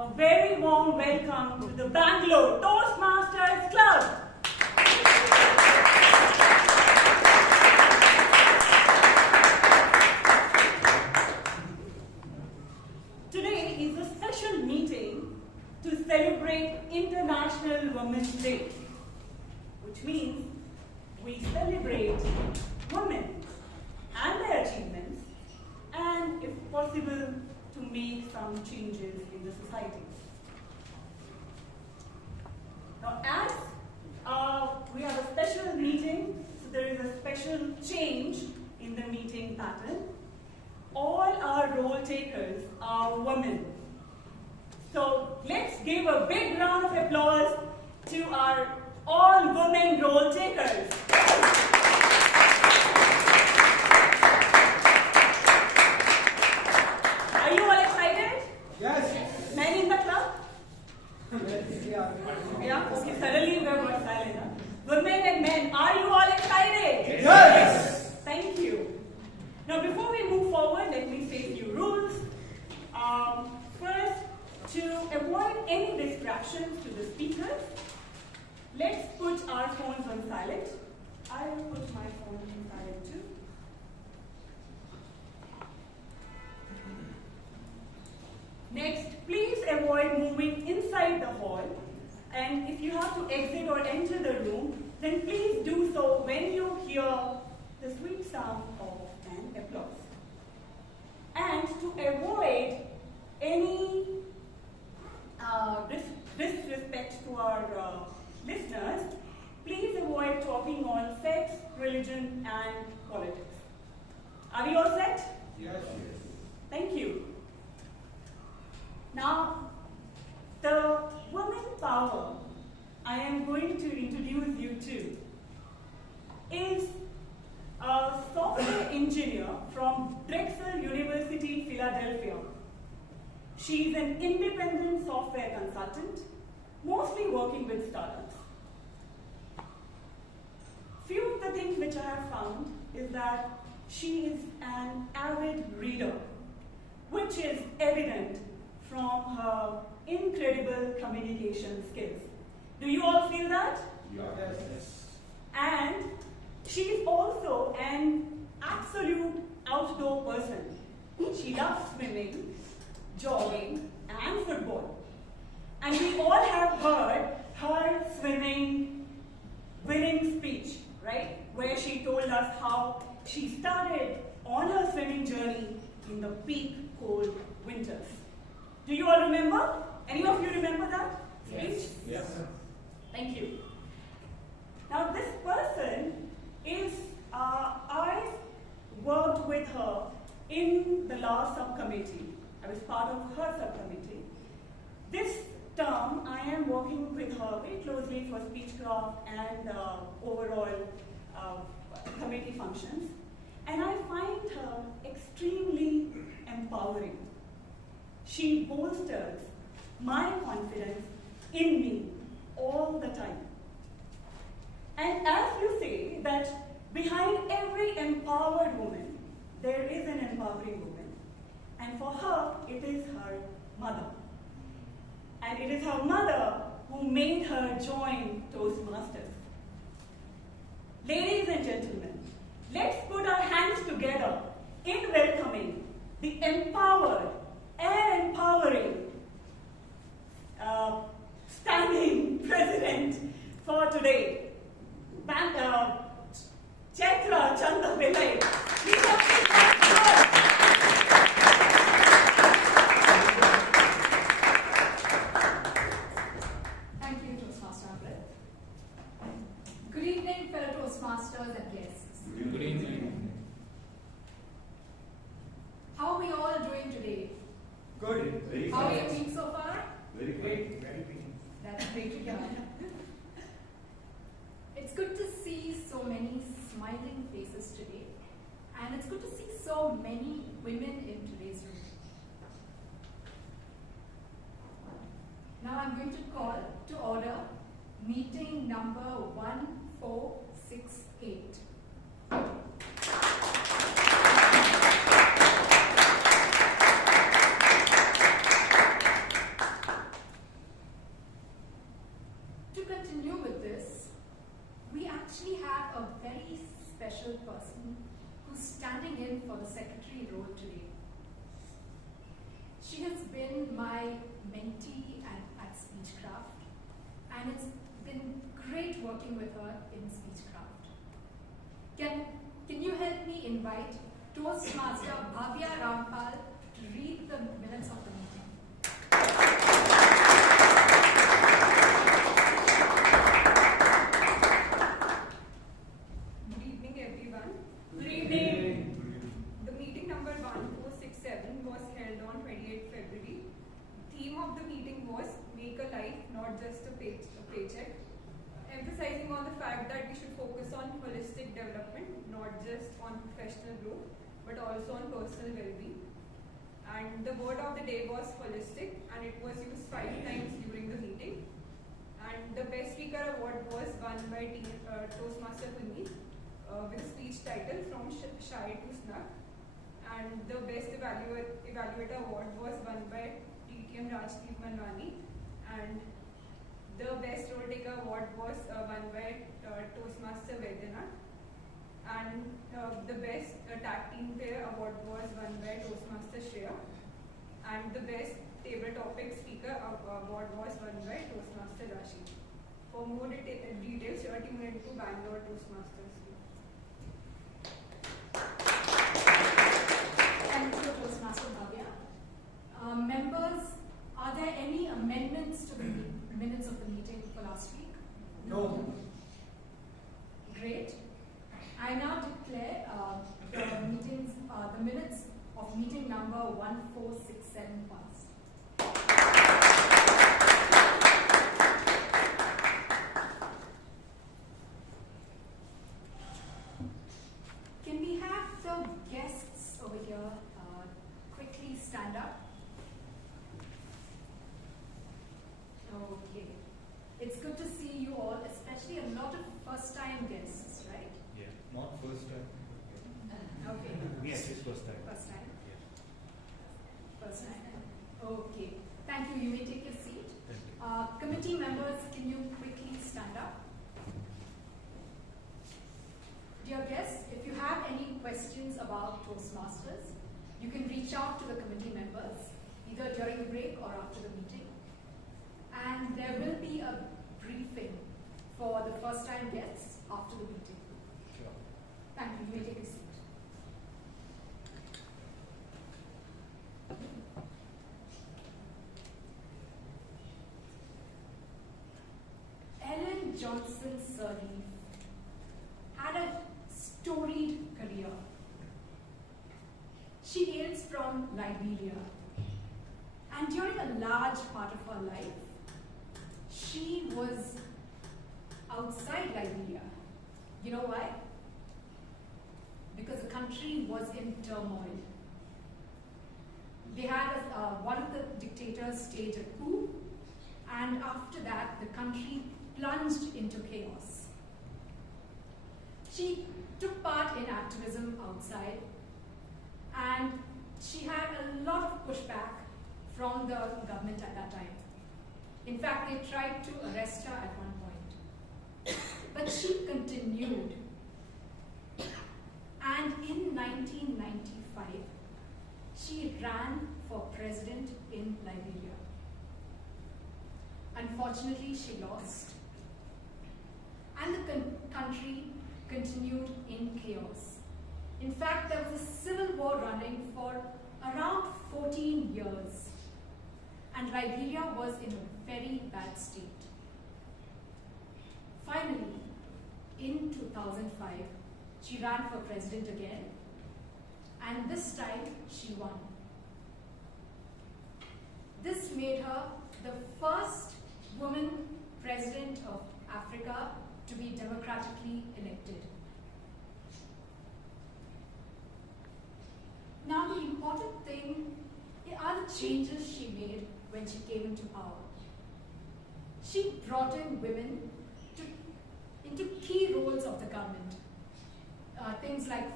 a very warm welcome to the Bangalore Toastmasters Club. Today is a special meeting to celebrate International Women's Day, which means we celebrate women and their achievements, and if possible, to make some changes in the society. Now, as we have a special meeting, so there is a special change in the meeting pattern. All our role takers are women. So let's give a big round of applause to our all-women role takers. Are you all excited? Yes. Men in the club? Yeah. Yeah? Okay, suddenly we were silent. Huh? Women and men, are you all excited? Yes. Thank you. Now, before we move forward, let me say a few rules. First, to avoid any distractions to the speakers, let's put our phones on silent. I will put my phone on silent too. Next, please avoid moving inside the hall. And if you have to exit or enter the room, then please do so when you hear the sweet sound of an applause. And to avoid any disrespect to our listeners, please avoid talking on sex, religion, and politics. Are we all set? Yes. Thank you. Now, the woman power I am going to introduce you to is a software engineer from Drexel University, Philadelphia. She is an independent software consultant, mostly working with startups. Few of the things which I have found is that she is an avid reader, which is evident from her incredible communication skills. Do you all feel that? Yes. And she is also an absolute outdoor person. She loves swimming, jogging, and football. And we all have heard her swimming winning speech, right? Where she told us how she started on her swimming journey in the peak cold winters. Do you all remember? Any of you remember that speech? Yes. Thank you. Now this person is, I worked with her in the last subcommittee. I was part of her subcommittee. This term, I am working with her very closely for speechcraft and overall committee functions. And I find her extremely empowering. She bolsters my confidence in me all the time. And as you say that behind every empowered woman, there is an empowering woman. And for her, it is her mother. And it is her mother who made her join Toastmasters. Ladies and gentlemen, let's put our hands together in welcoming the empowered and empowering standing president for today, Chaitra Chandapillai. Thank you, Toastmaster Amrith. Good evening, fellow Toastmasters and guests. Good evening. How are we all doing today? Good. Very How are good. you doing so far? Very good. Very good. That's great to hear. It's good to see so many smiling faces today, and it's good to see so many women in today's room. Now I'm going to call to order meeting number 1468. my mentee at Speechcraft, and it's been great working with her in Speechcraft. Can you help me invite Toastmaster Bhaavya Rampal to read the minutes of the meeting? Good evening, everyone. Good evening. The meeting number 1467 was held on 28th February. Theme of the meeting was Make a Life, Not Just a Paycheck, emphasizing on the fact that we should focus on holistic development, not just on professional growth, but also on personal well-being. And the word of the day was holistic, and it was used 5 times during the meeting. And the Best Speaker Award was won by Toastmaster Himani with a speech title From Shy to Snug. And the Best Evaluator Award was won by TTM Rajdeep Manwani. And the Best Role Taker Award was won by Toastmaster Vedana. And the Best Tag Team Player Award was won by Toastmaster Shreya. And the Best Table Topic Speaker Award was won by Toastmaster Rashi. For more details, you are tuned into Bangalore Toastmasters Club. Thank you, Toastmaster Bhavya. Members, are there any amendments to the minutes of the meeting for last week? No. Great. I now declare the minutes of meeting number 1467 passed. Can we have the guests over here quickly stand up? Okay. It's good to see you all, especially a lot of first-time guests, right? Yeah, not first time. Okay. Yes, it's first time. First time? Yeah. First time. Okay. Thank you. You may take your seat. Thank you. Committee members, can you quickly stand up? Dear guests, if you have any questions about Toastmasters, you can reach out to the committee members, either during the break or after the meeting. And there will be a briefing for the first-time guests after the meeting. Sure. Thank you. You may take a seat. Ellen Johnson Sirleaf had a storied career. She hails from Liberia, and during a large part of her life, she was outside Liberia. You know why? Because the country was in turmoil. They had one of the dictators stage a coup, and after that, the country plunged into chaos. She took part in activism outside, and she had a lot of pushback from the government at that time. In fact, they tried to arrest her at one point. But she continued. And in 1995, she ran for president in Liberia. Unfortunately, she lost. And the country continued in chaos. In fact, there was a civil war running for around 14 years. And Liberia was in a very bad state. Finally, in 2005, she ran for president again, and this time she won. This made her the first woman president of Africa to be democratically elected. Now, the important thing are the changes she made when she came into power. She brought in women into key roles of the government. Things like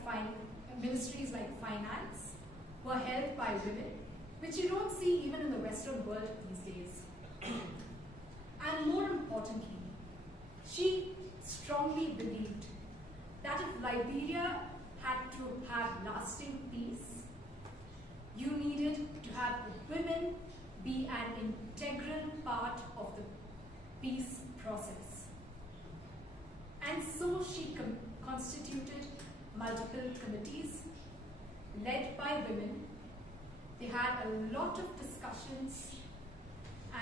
ministries like finance were held by women, which you don't see even in the Western world these days. And more importantly, she strongly believed that if Liberia had to have lasting peace, you needed to have women be integral part of the peace process. And so she constituted multiple committees led by women. They had a lot of discussions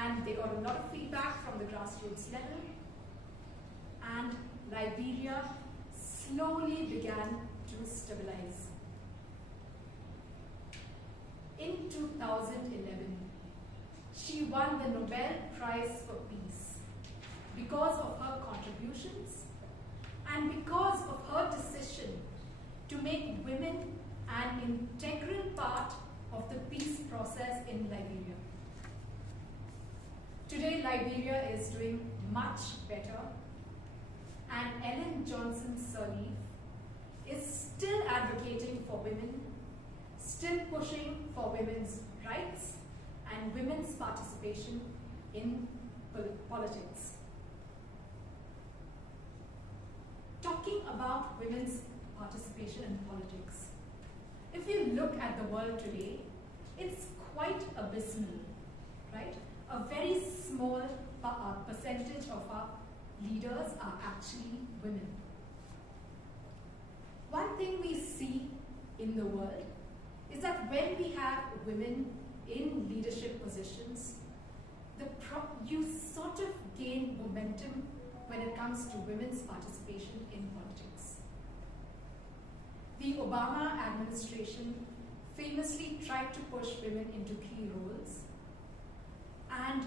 and they got a lot of feedback from the grassroots level, and Liberia slowly began to stabilize. In 2011, she won the Nobel Prize for Peace because of her contributions and because of her decision to make women an integral part of the peace process in Liberia. Today, Liberia is doing much better, and Ellen Johnson Sirleaf is still advocating for women, still pushing for women's rights and women's participation in politics. Talking about women's participation in politics, if you look at the world today, it's quite abysmal, right? A very small percentage of our leaders are actually women. One thing we see in the world is that when we have women in leadership positions, you sort of gain momentum when it comes to women's participation in politics. The Obama administration famously tried to push women into key roles, and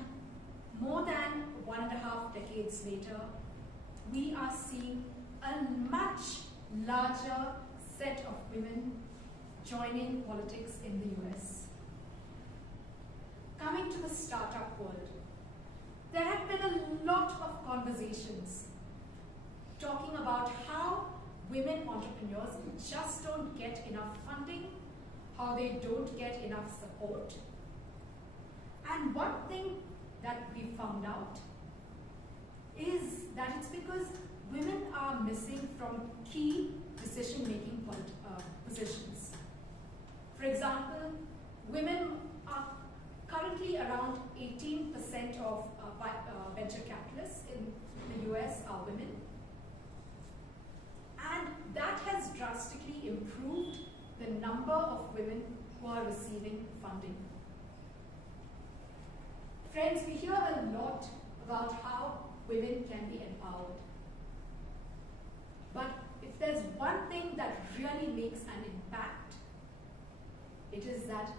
more than 1.5 decades later, we are seeing a much larger set of women joining politics in the US. Coming to the startup world, there have been a lot of conversations talking about how women entrepreneurs just don't get enough funding, how they don't get enough support. And one thing that we found out is that it's because women are missing from key decision-making positions. For example, women are currently around 18% of venture capitalists in the US are women. And that has drastically improved the number of women who are receiving funding. Friends, we hear a lot about how women can be empowered. But if there's one thing that really makes an impact, it is that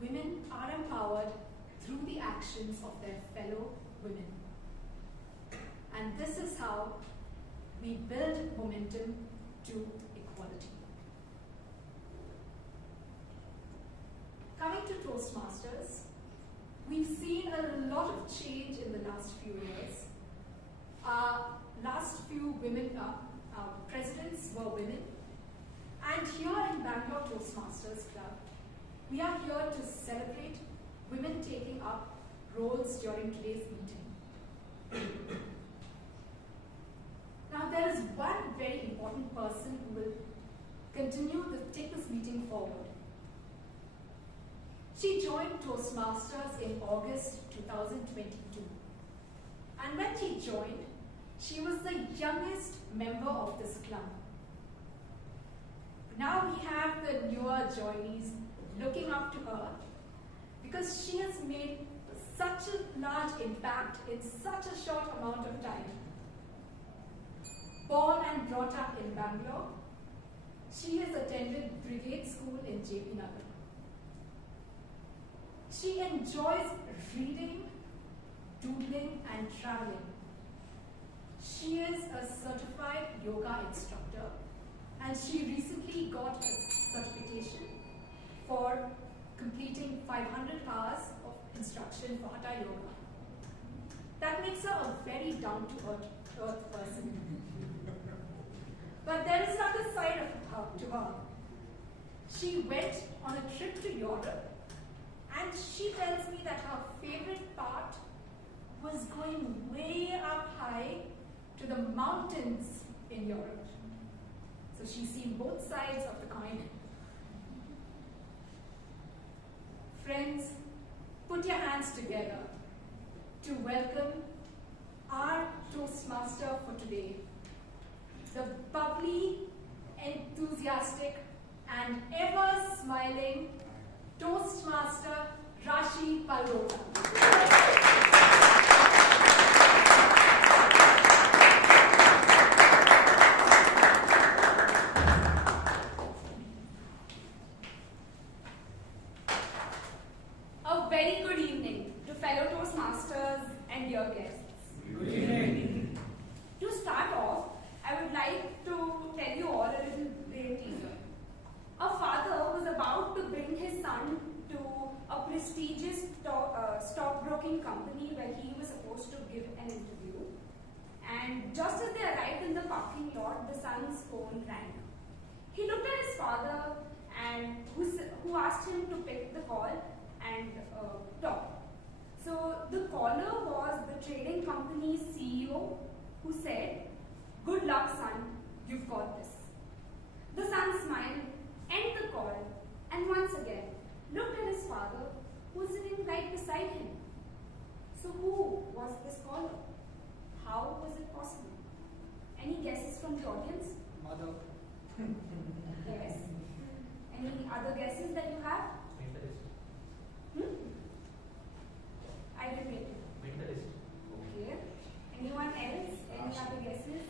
women are empowered through the actions of their fellow women. And this is how we build momentum to equality. Coming to Toastmasters, we've seen a lot of change in the last few years. Our last few women, presidents were women. And here in Bangalore Toastmasters Club, we are here to celebrate women taking up roles during today's meeting. Now there is one very important person who will take this meeting forward. She joined Toastmasters in August 2022. And when she joined, she was the youngest member of this club. Now we have the newer joinees looking up to her because she has made such a large impact in such a short amount of time. Born and brought up in Bangalore, she has attended Brigade School in JP Nagar. She enjoys reading, doodling, and traveling. She is a certified yoga instructor, and she recently got a certification for completing 500 hours of instruction for Hatha Yoga. That makes her a very down-to-earth person. But there is another side to her. She went on a trip to Europe, and she tells me that her favorite part was going way up high to the mountains in Europe. So she's seen both sides of the coin. Friends, put your hands together to welcome our Toastmaster for today, the bubbly, enthusiastic, and ever-smiling Toastmaster Rashi Palgota. A very good evening to fellow Toastmasters and dear guests. Good evening. To start off, I would like to tell you all a little teaser. A father was about to bring his son to a prestigious stockbroking company where he was supposed to give an interview. And just as they arrived in the parking lot, the son's phone rang. He looked at his father and who asked him to pick the call and talk. So the caller was the trading company's CEO, who said, "Good luck, son, you've got this." The son smiled, ended the call, and once again looked at his father, who was sitting right beside him. So who was this caller? How was it possible? Any guesses from the audience? Mother. Yes. Any other guesses that you have? I repeat. Okay. Anyone else? Any other guesses?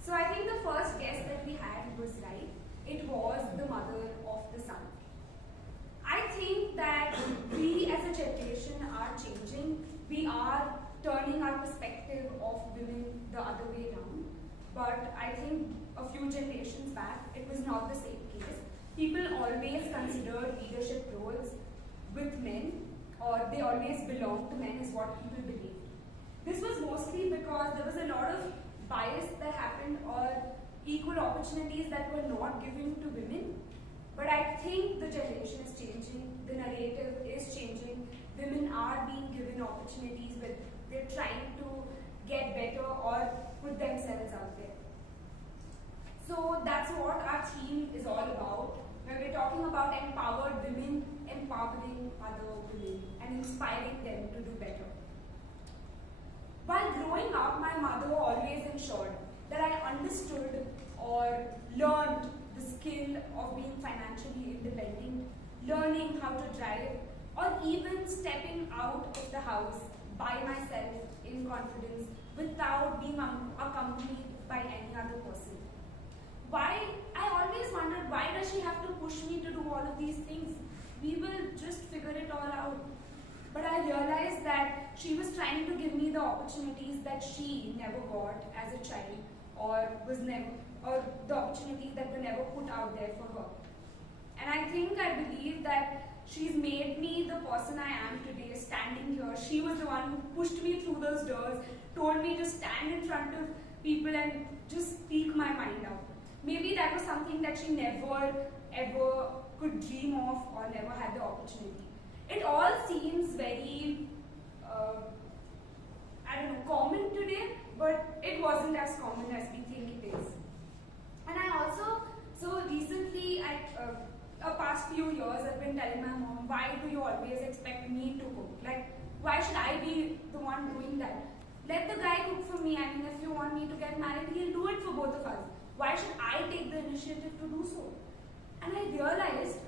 So I think the first guess that we had was right. It was the mother of the son. I think that we as a generation are changing. We are turning our perspective of women the other way around. But I think a few generations back, it was not the same case. People always considered leadership roles with men, or they always belonged to men, is what people believed. This was mostly because there was a lot of bias that happened, or equal opportunities that were not given to women. But I think the generation is changing, the narrative is changing. Women are being given opportunities, but they're trying to get better or put themselves out there. So that's what our theme is all about. When we're talking about empowered women, empowering other women and inspiring them to do better. While growing up, my mother always ensured that I understood or learned the skill of being financially independent, learning how to drive, or even stepping out of the house by myself in confidence without being accompanied by any other person. I always wondered, why does she have to push me to do all of these things? We will just figure it all out. But I realized that she was trying to give me the opportunities that she never got as a child, or the opportunities that were never put out there for her. And I believe that she's made me the person I am today, standing here. She was the one who pushed me through those doors, told me to stand in front of people and just speak my mind out. Maybe that was something that she never ever could dream of or never had the opportunity. It all seems very, common today, but it wasn't as common as we think it is. And I also, so recently, past few years, I've been telling my mom, why do you always expect me to cook? Like, why should I be the one doing that? Let the guy cook for me. I mean, if you want me to get married, he'll do it for both of us. Why should I take the initiative to do so? And I realized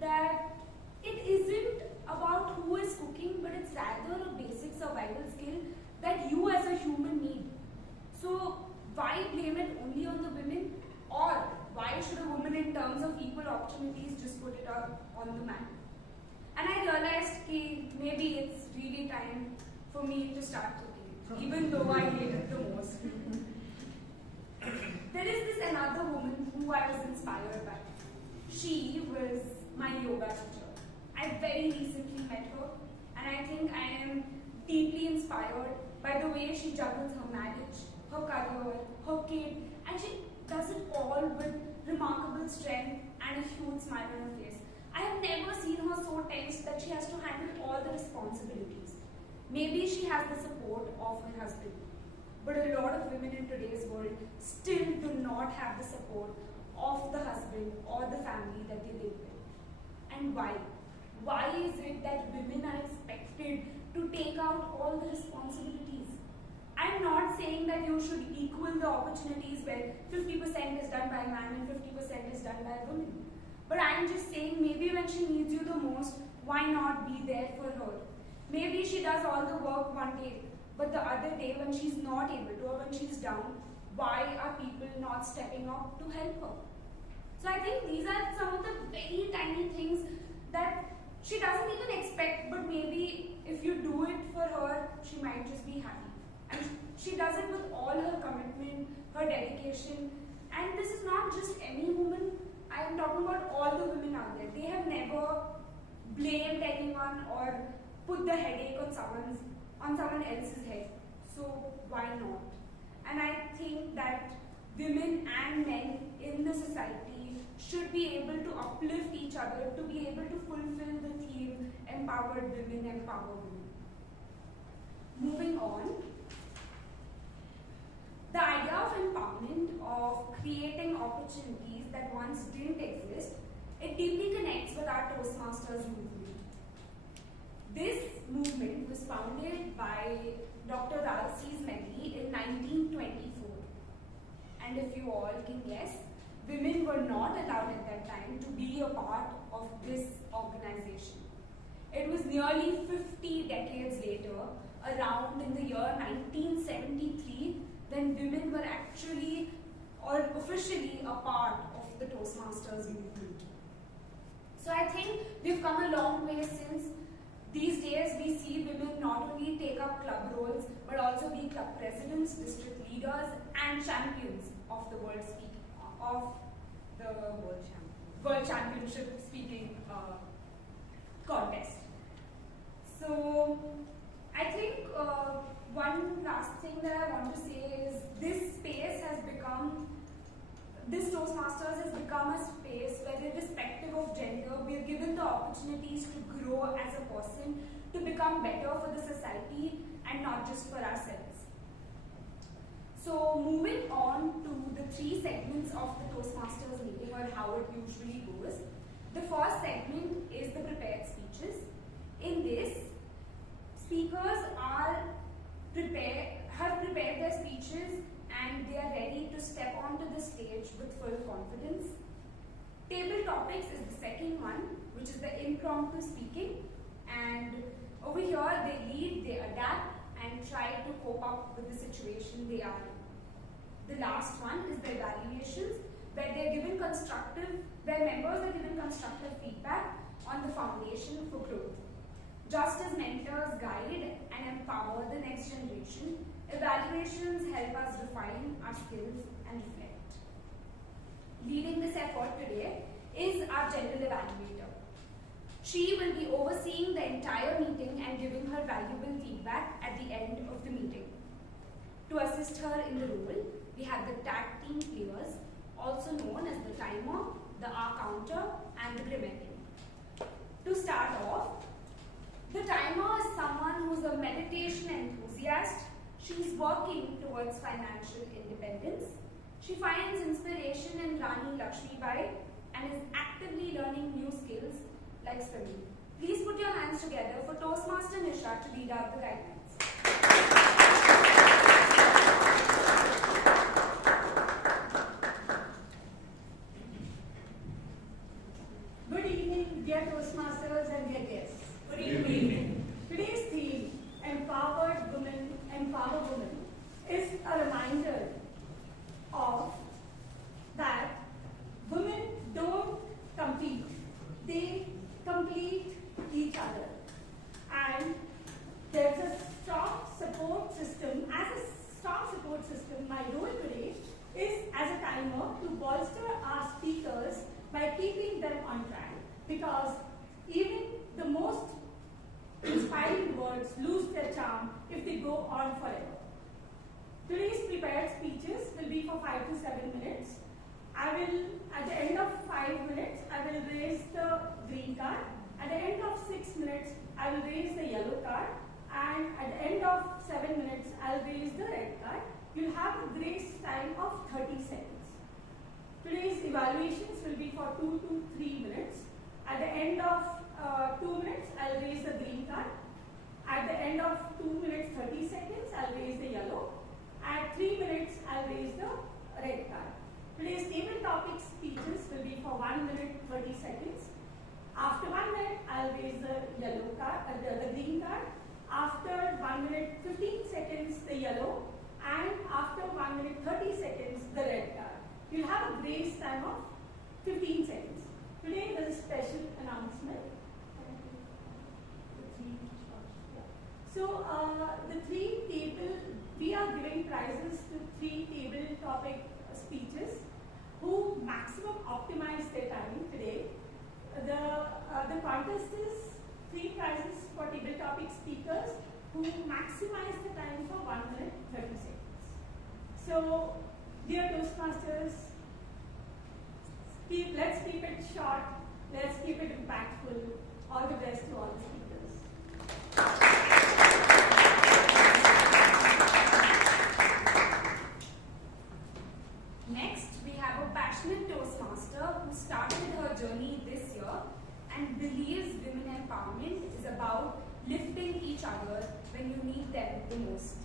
that it isn't about who is cooking, but it's rather a basic survival skill that you as a human need. So why blame it only on the women? Or why should a woman, in terms of equal opportunities, just put it on the man? And I realized that maybe it's really time for me to start cooking, even though I hate it the most. There is this another woman who I was inspired by. She was my yoga teacher. I very recently met her, and I think I am deeply inspired by the way she juggles her marriage, her career, her kid, and she does it all with remarkable strength and a huge smile on her face. I have never seen her so tense that she has to handle all the responsibilities. Maybe she has the support of her husband, but a lot of women in today's world still do not have the support of the husband or the family that they live with. And why? Why is it that women are expected to take out all the responsibilities. I'm not saying that you should equal the opportunities where 50% is done by man and 50% is done by women. But I'm just saying maybe when she needs you the most, why not be there for her? Maybe she does all the work one day, but the other day when she's not able to or when she's down, why are people not stepping up to help her? So I think these are some of the very tiny things that she doesn't even expect, but maybe if you do it for her, she might just be happy. And she does it with all her commitment, her dedication. And this is not just any woman. I am talking about all the women out there. They have never blamed anyone or put the headache on someone else's head. So why not? And I think that women and men in the society should be able to uplift each other, to be able to fulfill the theme, empowered women, empower women. Moving on, the idea of empowerment, of creating opportunities that once didn't exist, it deeply connects with our Toastmasters movement. This movement was founded by Dr. Rashi's Medley in 1924. And if you all can guess, women were not allowed at that time to be a part of this organization. It was nearly 50 decades later, around in the year 1973, when women were actually or officially a part of the Toastmasters movement. So I think we've come a long way since. These days we see women not only take up club roles, but also be club presidents, district leaders, and champions of the world championship speaking contest. So I think one last thing that I want to say is this space has become, this Toastmasters has become a space where, irrespective of gender, we are given the opportunities to grow as a person, to become better for the society and not just for ourselves. So moving on to the 3 segments of the Toastmasters meeting, or how it usually goes. The first segment is the prepared speeches. In this, speakers have prepared their speeches and they are ready to step onto the stage with full confidence. Table topics is the second one, which is the impromptu speaking. And over here, they lead, they adapt, and try to cope up with the situation they are in. The last one is the evaluations, where members are given constructive feedback on the foundation for growth. Just as mentors guide and empower the next generation, evaluations help us refine our skills and reflect. Leading this effort today is our general evaluator. She will be overseeing the entire meeting and giving her valuable feedback at the end of the meeting. To assist her in the role, we have the tag team players, also known as the timer, the hour counter, and the grammarian. To start off, the timer is someone who is a meditation enthusiast. She is working towards financial independence. She finds inspiration in Rani Lakshmibai and is actively learning new skills like swimming. Please put your hands together for Toastmaster Nisha to read out the guidelines. Good evening, dear Toastmasters and dear guests. Good evening. Today's theme, Empowered Women, Empower Women, is a reminder of that women don't compete, they complete each other. And there's a strong support system. As a strong support system, my role today is as a timer to bolster our speakers by keeping them on track, because even the most inspiring words lose their charm if they go on forever. Today's prepared speeches will be for 5 to 7 minutes. At the end of 5 minutes, I will raise the green card. At the end of 6 minutes, I will raise the yellow card. And at the end of 7 minutes, I'll raise the red card. You'll have a grace time of 30 seconds. Today's evaluations will be for 2 to 3 minutes. At the end of 2 minutes, I'll raise the green card. At the end of of 2 minutes 30 seconds, I'll raise the yellow. At 3 minutes, I'll raise the red card. Today's table topic speeches will be for 1 minute 30 seconds. After 1 minute, I'll raise the yellow card, the green card. After 1 minute 15 seconds, the yellow. And after 1 minute 30 seconds, the red card. You'll have a grace time of 15 seconds. Today, there's a special announcement. So, we are giving prizes to 3 table topic speeches who maximum optimize their time today. The contest is 3 prizes for table topic speakers who maximize the time for 1 minute 30 seconds. So, dear Toastmasters, let's keep it short, let's keep it impactful. All the best to all the speakers. Next, we have a passionate Toastmaster who started her journey this year and believes women empowerment is about lifting each other when you need them the most.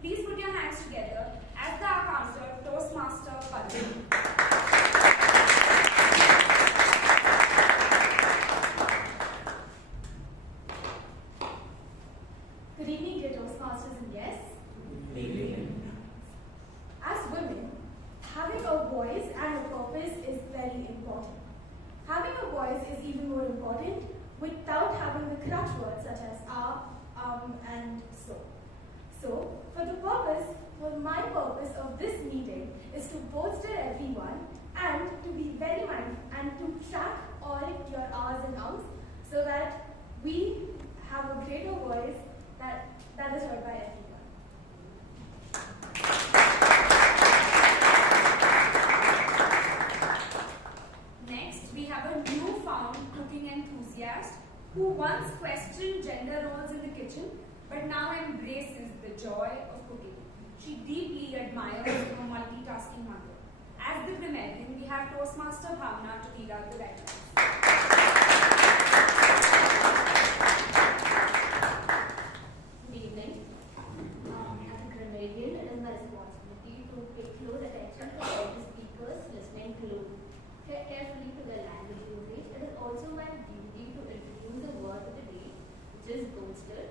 Please put your hands together as the counter Toastmaster Pandey. Good evening, dear Toastmasters and guests. Good evening. As women, having a voice and a purpose is very important. Having a voice is even more important without having the crutch words such as and so. So, for my purpose of this meeting is to bolster everyone and to be very mindful and to track all your R's and Ms so that we have a greater voice that is heard by everyone. Next, we have a newfound cooking enthusiast who once questioned gender roles in the kitchen but now embraces the joy of cooking. She deeply admires her multitasking mother. As the grammarian, we have Toastmaster Bhavana to read out the guidelines. Good evening. As a grammarian, it is my responsibility to pay close attention to all the speakers listening carefully to their language usage. It is also my duty to introduce the word of the day, which is bolster,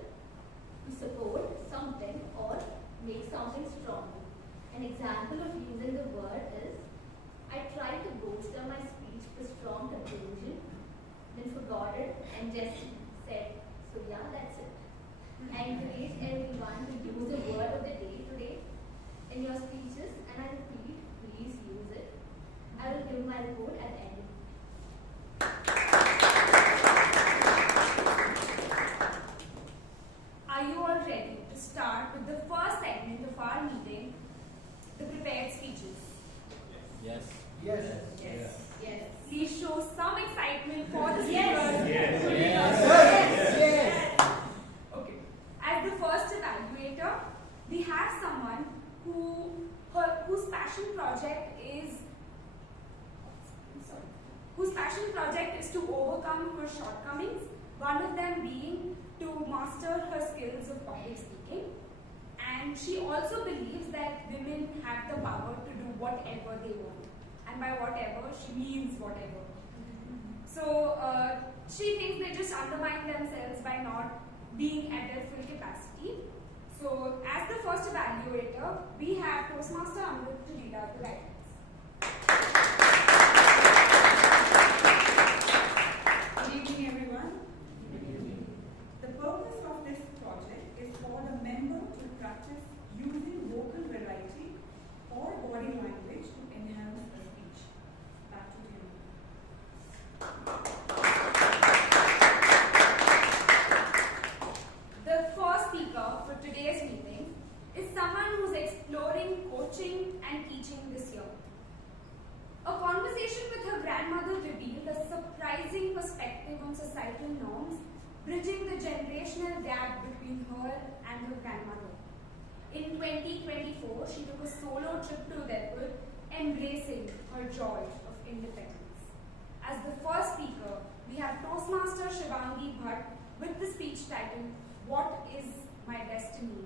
to support something or make something stronger. An example of using the word is, I tried to bolster my speech with strong conclusion, then forgot it and just said, so yeah, that's it. I encourage everyone to use the word of the day today in your speeches, and I repeat, please use it. I will give my report at the end. Are you all ready to start with the first segment of our meeting, the prepared speeches? Yes. Yes. Yes. Yes. Please show some excitement for the speakers. Yes. Yes. Okay. As the first evaluator, we have someone whose passion project is to overcome her shortcomings, one of them being to master her skills of public speaking. And she also believes that women have the power to do whatever they want. And by whatever, she means whatever. So she thinks they just undermine themselves by not being at their full capacity. So as the first evaluator, we have Toastmaster Amrith to read out the guidelines. Good evening, everyone. The purpose of this project is for the member to practice using vocal variety or body language to enhance the speech. Back to you. The first speaker for today's meeting is someone who's exploring coaching and teaching this year. A conversation with her grandmother revealed a surprising perspective on societal norms, bridging the generational gap between her and her grandmother. In 2024, she took a solo trip to Udaipur, embracing her joy of independence. As the first speaker, we have Toastmaster Shivangi Bhatt with the speech title, What is my destiny?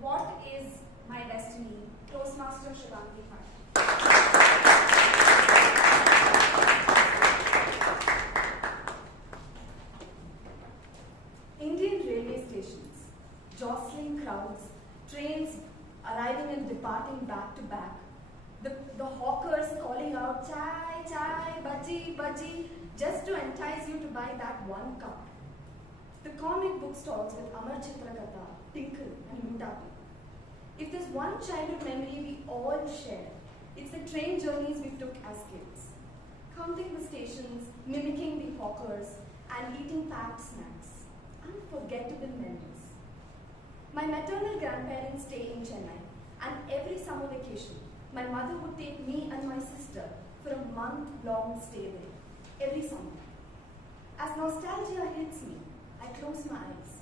What is my destiny? Toastmaster Shivangi. Indian railway stations, jostling crowds, trains arriving and departing back to back, the hawkers calling out chai, chai, bhaji, bhaji, just to entice you to buy that one cup. The comic book stalls with Amar Chitrakatha, Tinkle and Lutapi. If there's one childhood memory we all share, it's the train journeys we took as kids. Counting the stations, mimicking the hawkers, and eating packed snacks. Unforgettable memories. My maternal grandparents stay in Chennai, and every summer vacation, my mother would take me and my sister for a month-long stay there, every summer. As nostalgia hits me, I close my eyes,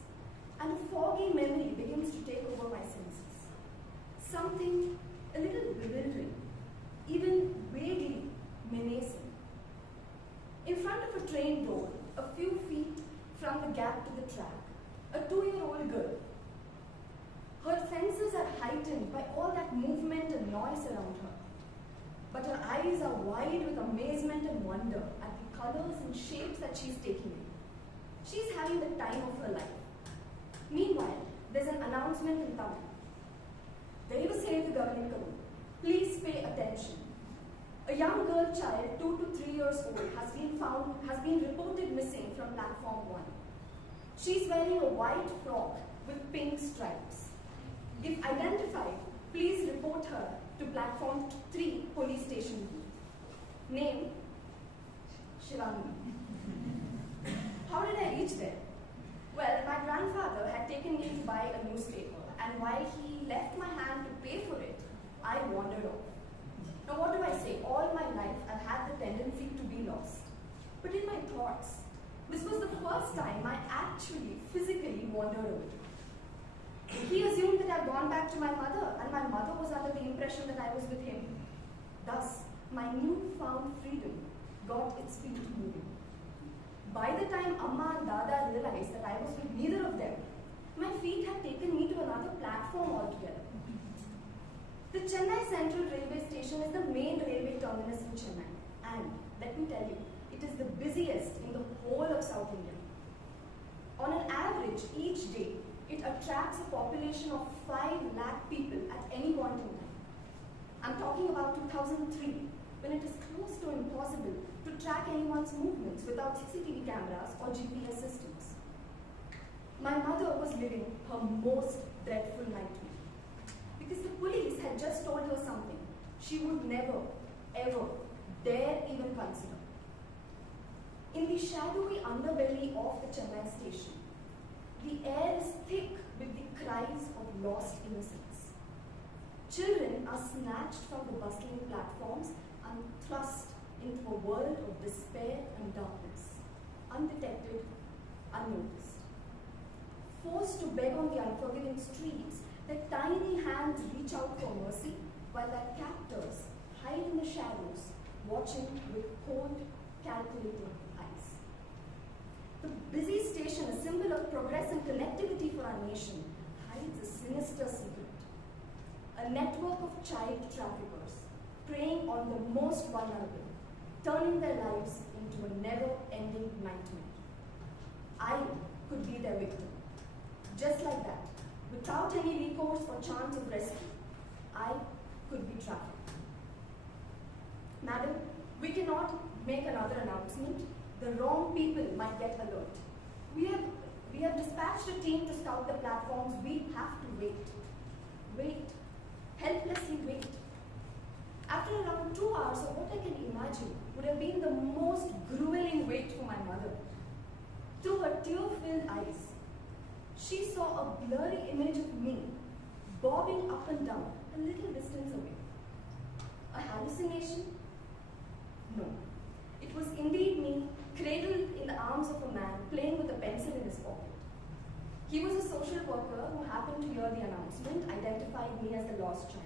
and a foggy memory begins to take over my senses. Something a little bewildering, even vaguely menacing. In front of a train door, a few feet from the gap to the track, a 2-year-old girl. Her senses are heightened by all that movement and noise around her. But her eyes are wide with amazement and wonder at the colors and shapes that she's taking in. She's having the time of her life. Meanwhile, there's an announcement in Tamil. Please pay attention. A young girl child, 2 to 3 years old, has been reported missing from platform 1. She's wearing a white frock with pink stripes. If identified, please report her to platform 3 police station booth. Name? Shivangi. How did I reach there? Well, my grandfather had taken me to buy a newspaper, and while he left my hand to pay for it, I wandered off. Now what do I say? All my life I've had the tendency to be lost. But in my thoughts, this was the first time I actually physically wandered away. He assumed that I'd gone back to my mother, and my mother was under the impression that I was with him. Thus, my newfound freedom got its feet moving. By the time Amma and Dada realized that I was with neither of them, my feet had taken me to another platform altogether. The Chennai Central Railway Station is the main railway terminus in Chennai, and let me tell you, it is the busiest in the whole of South India. On an average, each day, it attracts a population of 5 lakh people at any point in time. I'm talking about 2003, when it is close to impossible to track anyone's movements without CCTV cameras or GPS systems. My mother was living her most dreadful nightmare, because the police had just told her something she would never, ever dare even consider. In the shadowy underbelly of the Chennai station, the air is thick with the cries of lost innocence. Children are snatched from the bustling platforms and thrust into a world of despair and darkness, undetected, unnoticed. Forced to beg on the unforgiving streets, their tiny hands reach out for mercy, while their captors hide in the shadows, watching with cold, calculating eyes. The busy station, a symbol of progress and connectivity for our nation, hides a sinister secret. A network of child traffickers, preying on the most vulnerable, turning their lives into a never-ending nightmare. I could be their victim. Just like that, without any recourse or chance of rescue, I could be trafficked. Madam, we cannot make another announcement. The wrong people might get alert. We have dispatched a team to scout the platforms. We have to wait. Wait. Helplessly wait. After around 2 hours of what I can imagine would have been the most grueling wait for my mother. Through her tear-filled eyes, she saw a blurry image of me bobbing up and down a little distance away. A hallucination? No. It was indeed me, cradled in the arms of a man playing with a pencil in his pocket. He was a social worker who happened to hear the announcement, identified me as the lost child.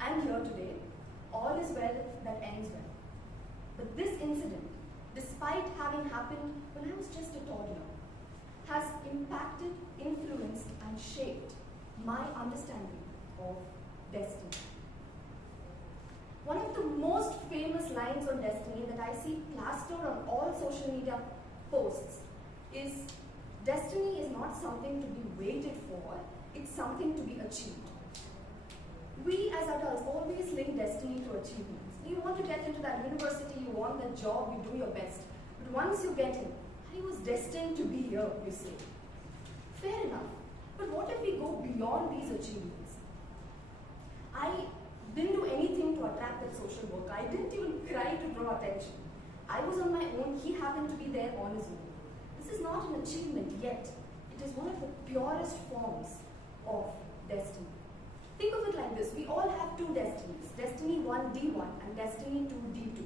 I'm here today. All is well that ends well. But this incident, despite having happened when I was just a toddler, has impacted, influenced, my understanding of destiny. One of the most famous lines on destiny that I see plastered on all social media posts is, destiny is not something to be waited for, it's something to be achieved. We as adults always link destiny to achievements. You want to get into that university, you want that job, you do your best. But once you get in, I was destined to be here, you say. Fair enough. But what if we go beyond these achievements? I didn't do anything to attract that social worker. I didn't even try to draw attention. I was on my own, he happened to be there on his own. This is not an achievement yet. It is one of the purest forms of destiny. Think of it like this, we all have two destinies, destiny 1 D1 and destiny 2 D2.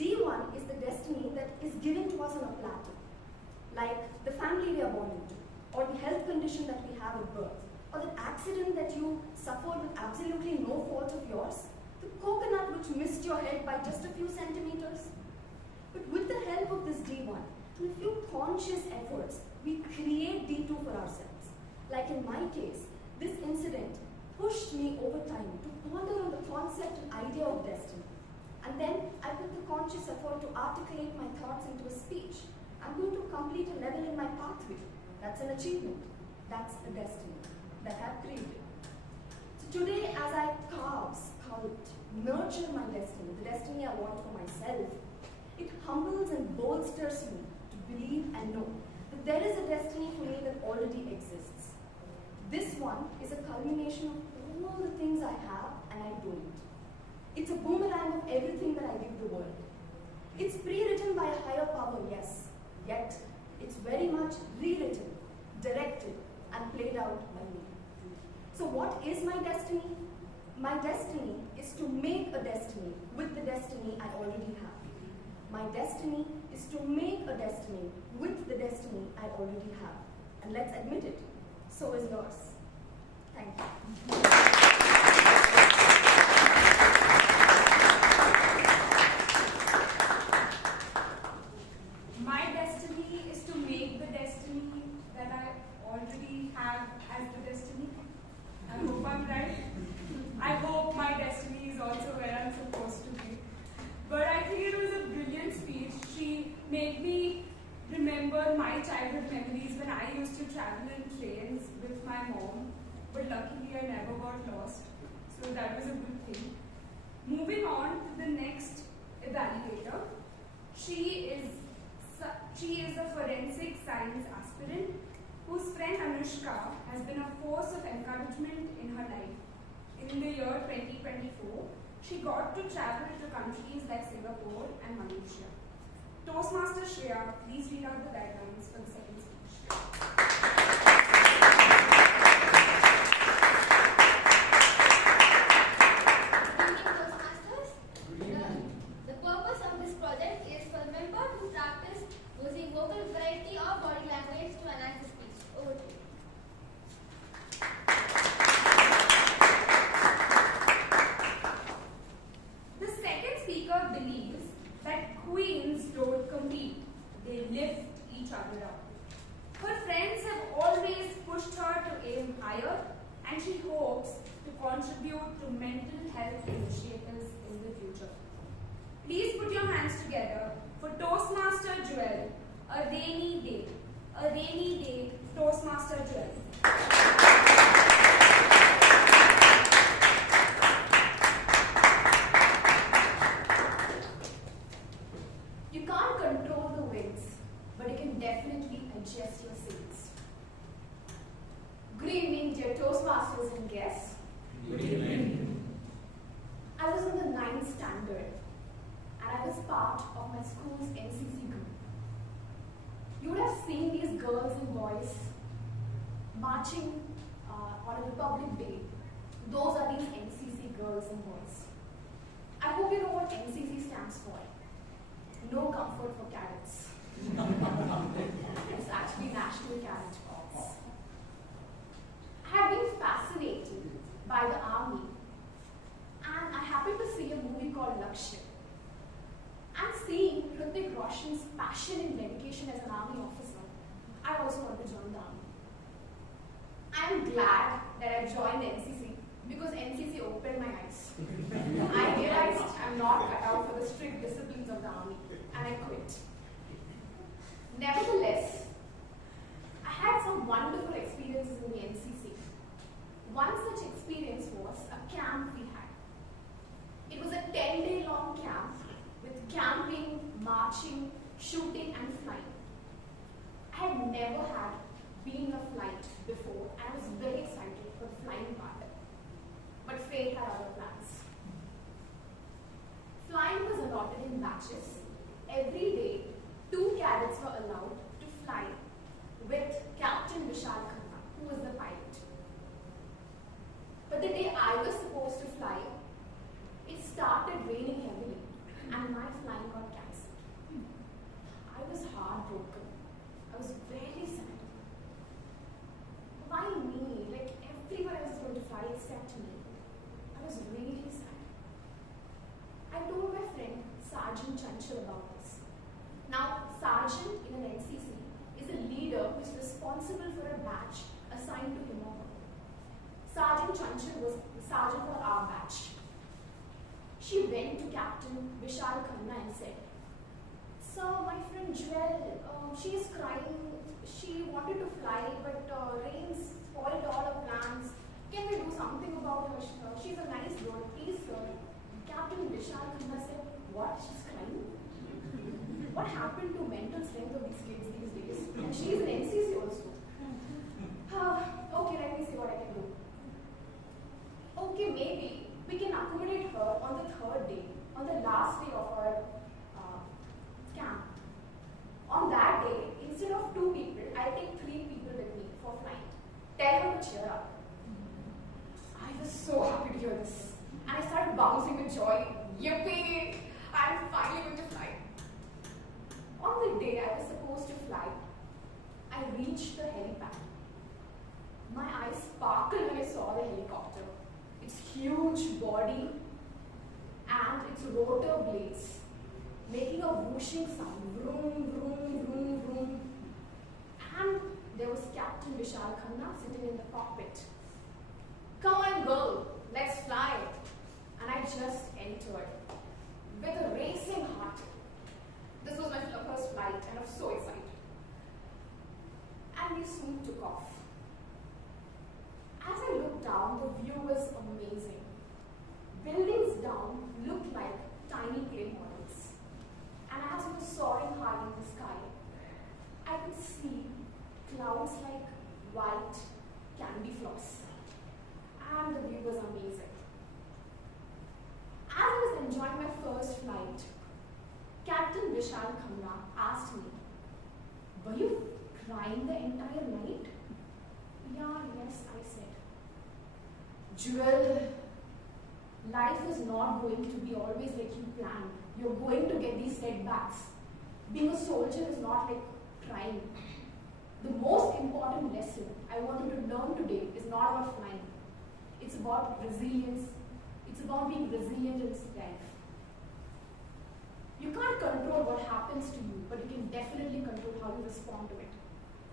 D1 is the destiny that is given to us on a platter, like the family we are born into, or the health condition that we have at birth, or the accident that you suffered with absolutely no fault of yours, the coconut which missed your head by just a few centimeters. But with the help of this D1 and a few conscious efforts, we create D2 for ourselves. Like in my case, this incident pushed me over time to ponder on the concept and idea of destiny. And then I put the conscious effort to articulate my thoughts into a speech. I'm going to complete a level in my pathway. That's an achievement. That's a destiny that I've created. So today, as I carve, sculpt, nurture my destiny, the destiny I want for myself, it humbles and bolsters me to believe and know that there is a destiny for me that already exists. This one is a culmination of all the things I have and I don't. It's a boomerang of everything that I give the world. It's pre-written by a higher power, yes, yet it's very much rewritten, directed, and played out by me. So what is my destiny? My destiny is to make a destiny with the destiny I already have. My destiny is to make a destiny with the destiny I already have. And let's admit it, so is yours. Thank you. My destiny is to make the destiny that I already have as the destiny. I hope I'm right. I hope my destiny is also where I'm supposed to be. But I think it was a brilliant speech. She made me remember my childhood memories when I used to travel in trains with my mom. But luckily I never got lost. So that was a good thing. Moving on to the next evaluator. She is a forensic science aspirant whose friend Anushka has been a force of encouragement in her life. In the year 2024, she got to travel to countries like Singapore and Malaysia. Toastmaster Shreya, please read out the guidelines for the second speech. Good evening, Toastmasters. The purpose of this project is for members to practice using vocal variety or body language to enhance the speech. Over to you. The second speaker believes that queens don't compete, they lift each other up. Her friends have always pushed her to aim higher, and she hopes to contribute to mental health initiatives in the future. Please put your hands together for Toastmaster Jewel, a rainy day Toastmaster Jewel. You can't control the winds, but you can definitely adjust your sails. Good evening, dear Toastmasters and guests. Good evening. I was in the 9th standard, and I was part of my school's NCC group. You would have seen these girls and boys marching on a Republic Day. Those are these NCC girls and boys. I hope you know what NCC stands for. No comfort for cadets. It's actually National Cadet Corps. I have been fascinated by the army, and I happened to see a movie called Lakshya. And seeing Hrithik Roshan's passion and dedication as an army officer, I also want to join the army. I am glad that I joined NCC because NCC opened my eyes. I realized I'm not cut out for the strict disciplines of the army, and I quit. Nevertheless, I had some wonderful experiences in the NCC. One such experience was a camp we had. It was a 10-day long camp with camping, marching, shooting and flying. I had never had been in a flight before and I was very excited for the flying part. But fate had other plans. Flying was allotted in batches. Every day, 2 cadets were allowed to fly with Captain Vishal, who was the pilot. But the day I was supposed to fly, it started raining heavily and my flying got cancelled. I was heartbroken. I was very sad. Why me? Like everyone else was going to fly except me. I was really sad. I told my friend Sergeant Chanchal about this. Now, Sergeant in an NCC is a leader who is responsible for a batch assigned to him or her. Sergeant Chanchal was the sergeant for our batch. She went to Captain Vishal and said, "Sir, my friend Jewel, she is crying. She wanted to fly, but rain spoiled all her plans. Can we do something about her? She's a nice girl. Please, sir." Captain Vishal said, "What? She's crying? What happened to mental strength of these kids these days? And she is an NCC also." Okay, let me see what I can do. Okay, maybe we can accommodate her on the 3rd day, on the last day of our camp. On that day, instead of 2 people, I'll take 3 people with me for flight. Tell her to cheer up. I was so happy to hear this. And I started bouncing with joy. Yippee! I'm finally going to fly. On the day I was supposed to fly, I reached the helipad. My eyes sparkled when I saw the helicopter. Its huge body and its rotor blades making a whooshing sound. Vroom, vroom, vroom, vroom. And there was Captain Vishal sitting in the cockpit. "Come on, girl, let's fly." And I just entered with a racing heart. This was my first flight and I was so excited. And we soon took off. As I looked down, the view was amazing. Buildings down looked like tiny clay models. And as we were soaring high in the sky, I could see clouds like white candy floss. And the view was amazing. As I was enjoying my first flight, Captain Vishal asked me, "Were you crying the entire night?" Yes, I said. "Jewel, life is not going to be always like you planned. You're going to get these setbacks. Being a soldier is not like crying. The most important lesson I want you to learn today is not about flying. It's about resilience. It's about being resilient in life. You can't control what happens to you, but you can definitely control how you respond to it.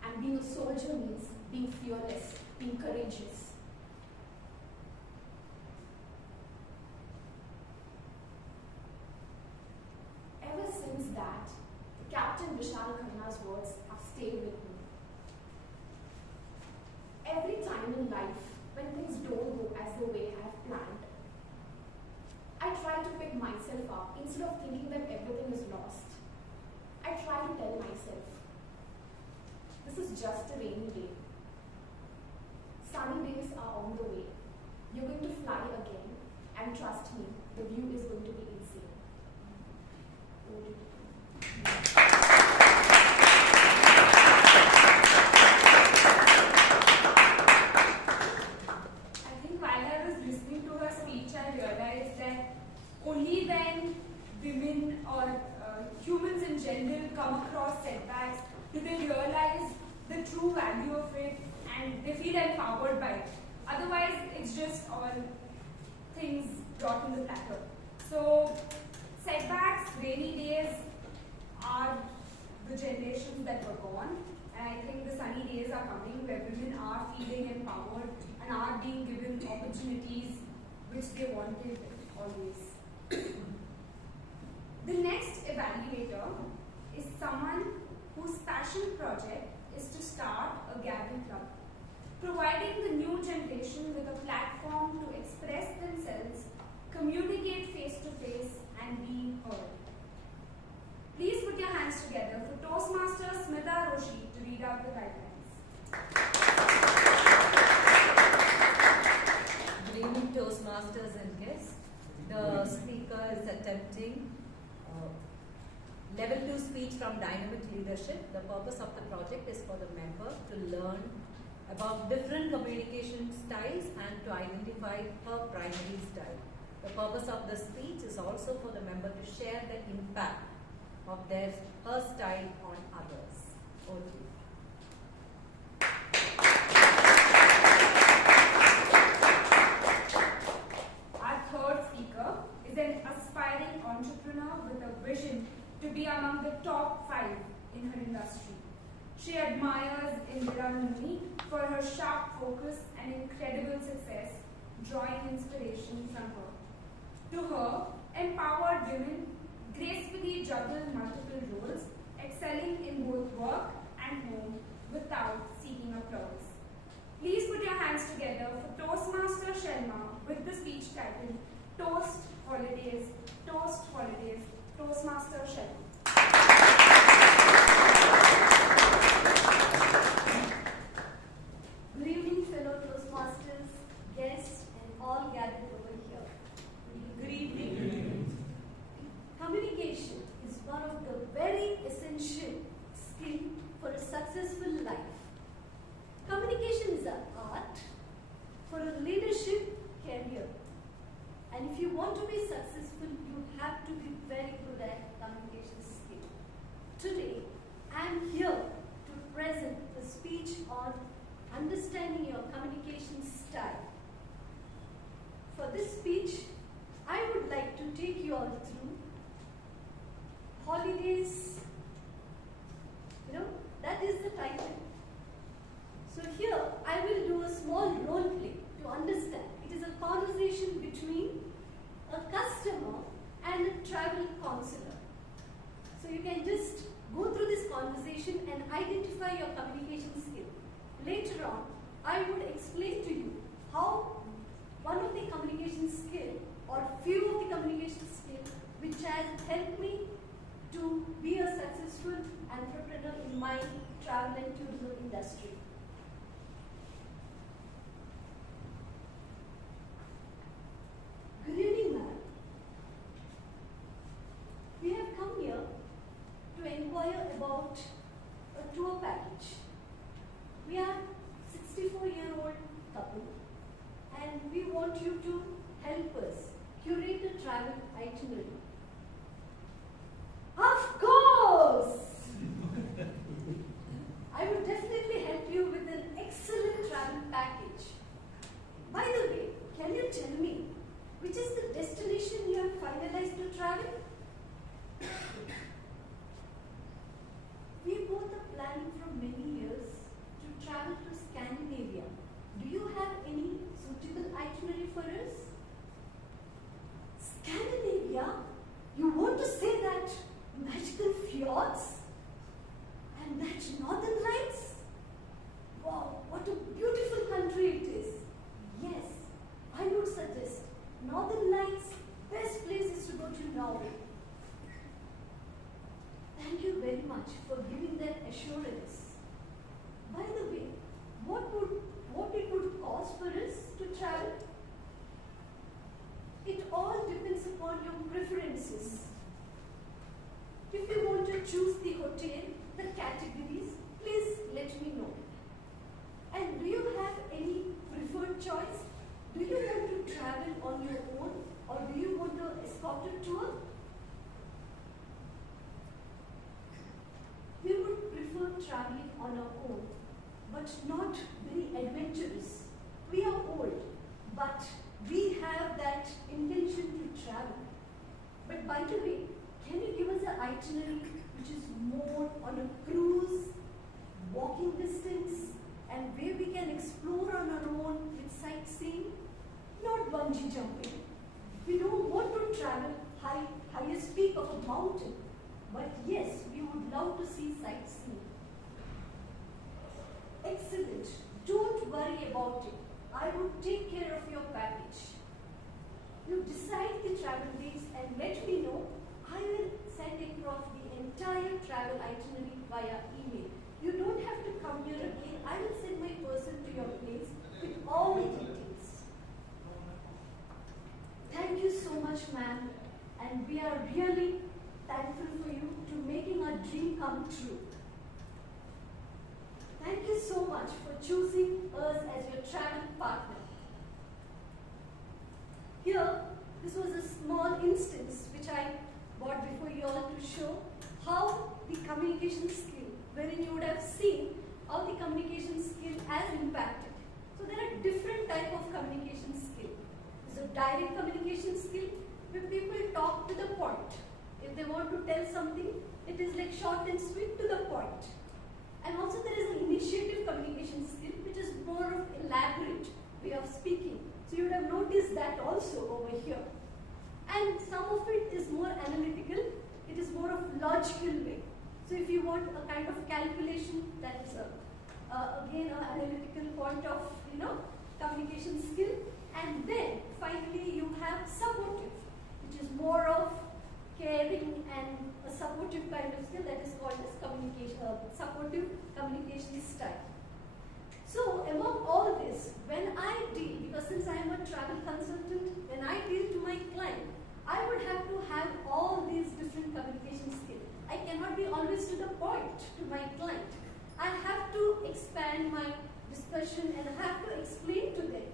And being a soldier means being fearless, being courageous." Ever since that, Captain Vishal Khanna's words have stayed with me. Every time in life, when things don't go as the way I have planned, I try to pick myself up instead of thinking that everything is lost. I try to tell myself, this is just a rainy day. Sunny days are on the way. You're going to fly again, and trust me, the view is going to be insane. I think while I was listening to her speech, I realized that only when women or humans in general come across setbacks do they realize the true value of it and they feel empowered by it. Otherwise, it's just all things brought in the platter. So, setbacks, rainy days are the generations that were gone, and I think the sunny days are coming where women are feeling empowered and are being given opportunities which they wanted always. The next evaluator is someone whose passion project is to start a gathering club, providing the new generation with a platform to express themselves, communicate face-to-face, and be heard. Please put your hands together for Toastmaster Smita Roshi to read out the guidelines. Good evening, Toastmasters and guests. The speaker is attempting level 2 speech from dynamic leadership. The purpose of the project is for the member to learn about different communication styles and to identify her primary style. The purpose of the speech is also for the member to share the impact of her style on others. Over to you. Our third speaker is an aspiring entrepreneur with a vision to be among the top 5 in her industry. She admires Indira Nuni for her sharp focus and incredible success, drawing inspiration from her. To her, empowered women gracefully juggle multiple roles, excelling in both work and home without seeking applause. Please put your hands together for Toastmaster Shelma with the speech titled Toast Holidays, Toastmaster Shelma. Good evening, fellow Toastmasters, guests, and all gathered over here. Good evening. Communication is one of the very essential skills for a successful life. Communication is an art for a leadership career. And if you want to be successful, you have to be very good at communication skill. Today, I am here to present the speech on understanding your communication style. For this speech, I would like to take you all through holidays. That is the title. So here, I will do a small role play to understand. It is a conversation between a customer and a travel counselor. So you can just go through this conversation and identify your communication skill. Later on, I would explain to you how one of the communication skill or few of the communication skills which has helped me to be a successful entrepreneur in my travel and tourism industry. Good evening, ma'am. We have come here to inquire about a tour package. We are 64-year-old couple and we want you to help us curate a travel itinerary. Of course! I would definitely help you with an excellent travel package. By the way, can you tell me which is the destination you have finalized to travel? We both are planning for many years to travel to Scandinavia. Do you have any suitable itinerary for us? Scandinavia? You want to say that magical fjords? And that northern lights? Wow, what a beautiful country it is. Yes, I would suggest northern lights, best places to go to Norway. Thank you very much for giving that assurance. By the way, what it would cost for us to travel? It all depends upon your preferences. If you want to choose the hotel, the categories, please let me know. And do you have any preferred choice? Do you want to travel on your own or do you want an escorted tour? We would prefer traveling on our own, but not very adventurous. We are old, but we have that intention to travel. But by the way, can you give us an itinerary which is more on a cruise, walking distance, and where we can explore on our own with about you. I would take care of your package. You decide the travel dates and let me know. I will send across the entire travel itinerary via email. You don't have to come here again. I will send my person to your place with all the details. Thank you so much, ma'am. And we are really thankful for you to making our dream come true. Thank you so much for choosing us as your travel partner. Here, this was a small instance which I brought before you all to show how the communication skill, wherein you would have seen how the communication skill has impacted. So there are different type of communication skill. There's a direct communication skill where people talk to the point. If they want to tell something, it is like short and sweet to the point. And also there is an initiative communication skill which is more of elaborate way of speaking. So you would have noticed that also over here. And some of it is more analytical, it is more of logical way. So if you want a kind of calculation, that is again an analytical point of communication skill. And then finally you have supportive, which is more of caring and a supportive kind of skill, that is called as supportive communication style. So among all this, when I deal, because since I am a travel consultant, when I deal to my client, I would have to have all these different communication skills. I cannot be always to the point to my client. I have to expand my discussion and I have to explain to them.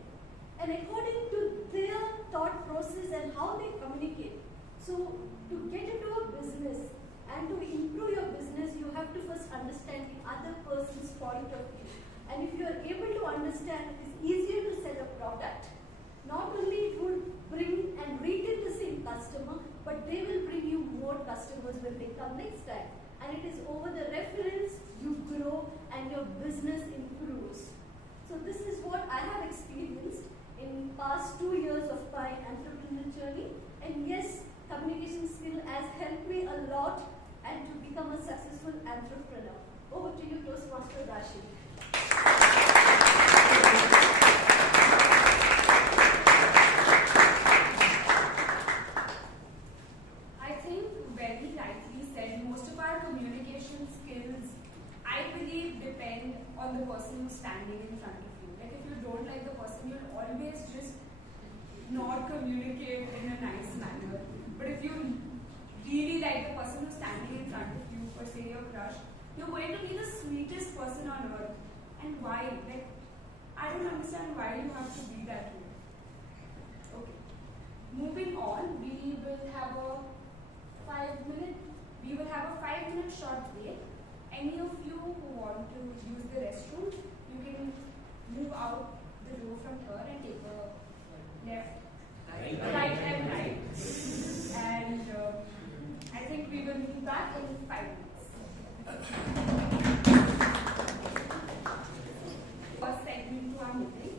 And according to their thought process and how they communicate. So to get into a business and to improve your business, you have to first understand the other person's point of view. And if you are able to understand, it is easier to sell a product. Not only it would bring and retain the same customer, but they will bring you more customers when they come next time. And it is over the reference you grow and your business improves. So this is what I have experienced in past 2 years of my entrepreneurial journey. And yes, communication skill has helped me a lot and to become a successful entrepreneur. Over to you, Toastmaster Rashi. I think very rightly said, most of our communication skills, I believe, depend on the person who's standing in front of you. Like if you don't like the person, you'll always just not communicate in a nice manner. But if you really like the person who's standing in front of you, or say your crush, you're going to be the sweetest person on earth. And why? Like, I don't understand why you have to be that way. Okay. Moving on, we will have a 5-minute short break. Any of you who want to use the restroom, you can move out the door from here and take a left, right and right. And I think we will be back in 5 minutes. First segment to our meeting.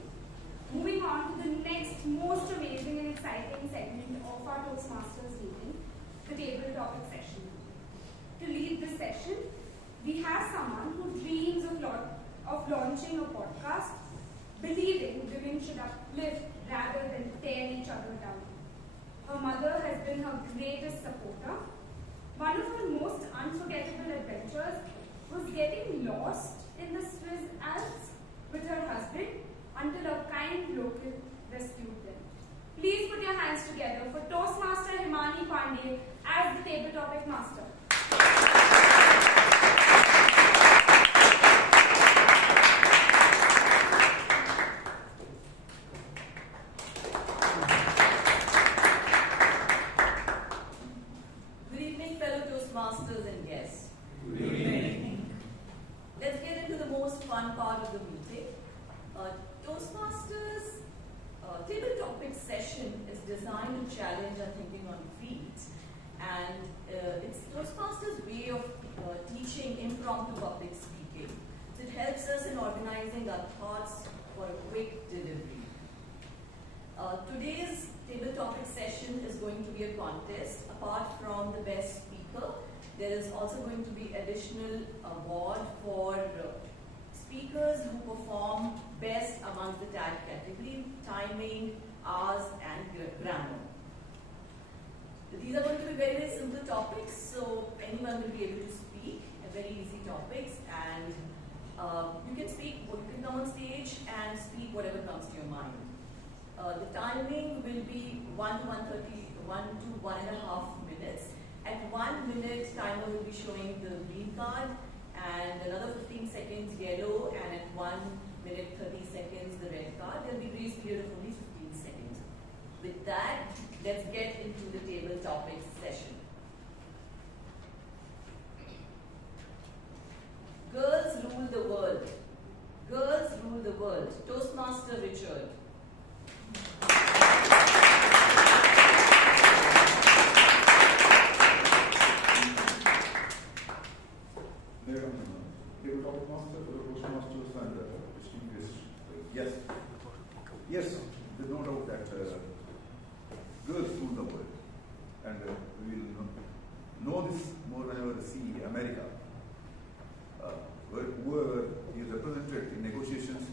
Moving on to the next most amazing and exciting segment of our Toastmasters meeting, the table topic session. To lead this session, we have someone who dreams of launching a podcast, believing women should uplift rather than tear each other down. Her mother has been her greatest supporter. One of her most unforgettable adventures was getting lost in the Swiss Alps with her husband until a kind local rescued them. Please put your hands together for Toastmaster Himani Pandey as the table topic master. Good evening, fellow Toastmasters and guests. Good evening. Let's get into the most fun part of the meeting. Toastmasters table topic session is designed to challenge our thinking on feet, and it's Toastmasters' way of teaching impromptu public speaking. So it helps us in organizing our thoughts for a quick delivery. Today's table topic session is going to be a contest. Apart from the best speaker, there is also going to be additional award for speakers who perform best among the tag category, timing, hours, and grammar. These are going to be very, very simple topics, so anyone will be able to speak, very easy topics, and you can speak, you can come on stage and speak whatever comes to your mind. The timing will be 1 to 1:30, 1 to 1.5 minutes. At 1 minute, timer will be showing the green card, and another 15 seconds yellow, and at 1 minute 30 seconds the red card. There will be grace period of only 15 seconds. With that, let's get into the table topics session. Girls rule the world. Girls rule the world. Toastmaster Richard. Table topic master, Toastmasters and distinguished. Yes, there's no doubt that girls rule the world, and we will know this more whenever we see America. Whoever is represented in negotiations,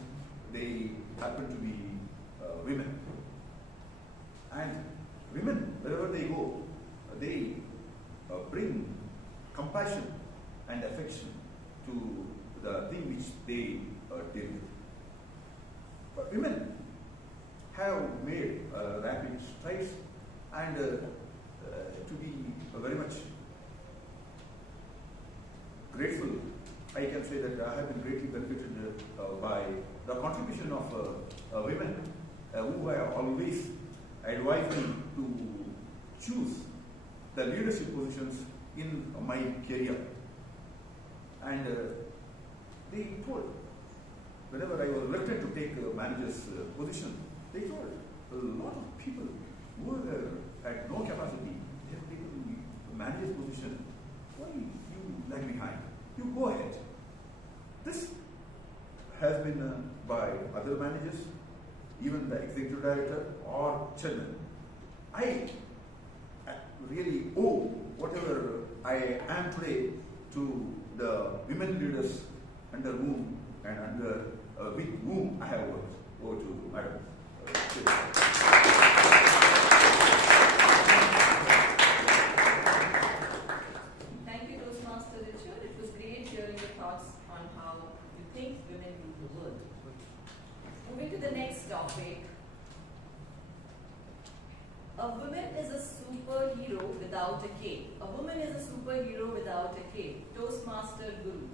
they happen to be women. And women, wherever they go, they bring compassion and affection to the thing which they deal with. But women have made rapid strides, and to be very much grateful, I can say that I have been greatly benefited by the contribution of women who have always advised me to choose the leadership positions in my career. And they told, whenever I was reluctant to take a manager's position, they told a lot of people who had no capacity, they have taken the manager's position. Why you lag behind? You go ahead. This has been by other managers, even the executive director or chairman. I really owe whatever I am today to the women leaders under whom and under with whom I have worked. Over to Madam. Thank you, Toastmaster Richard. It was great hearing your thoughts on how you think women rule the world. Moving to the next topic. A woman is a superhero without a cape. A woman is a superhero without a cape. Toastmaster Guru.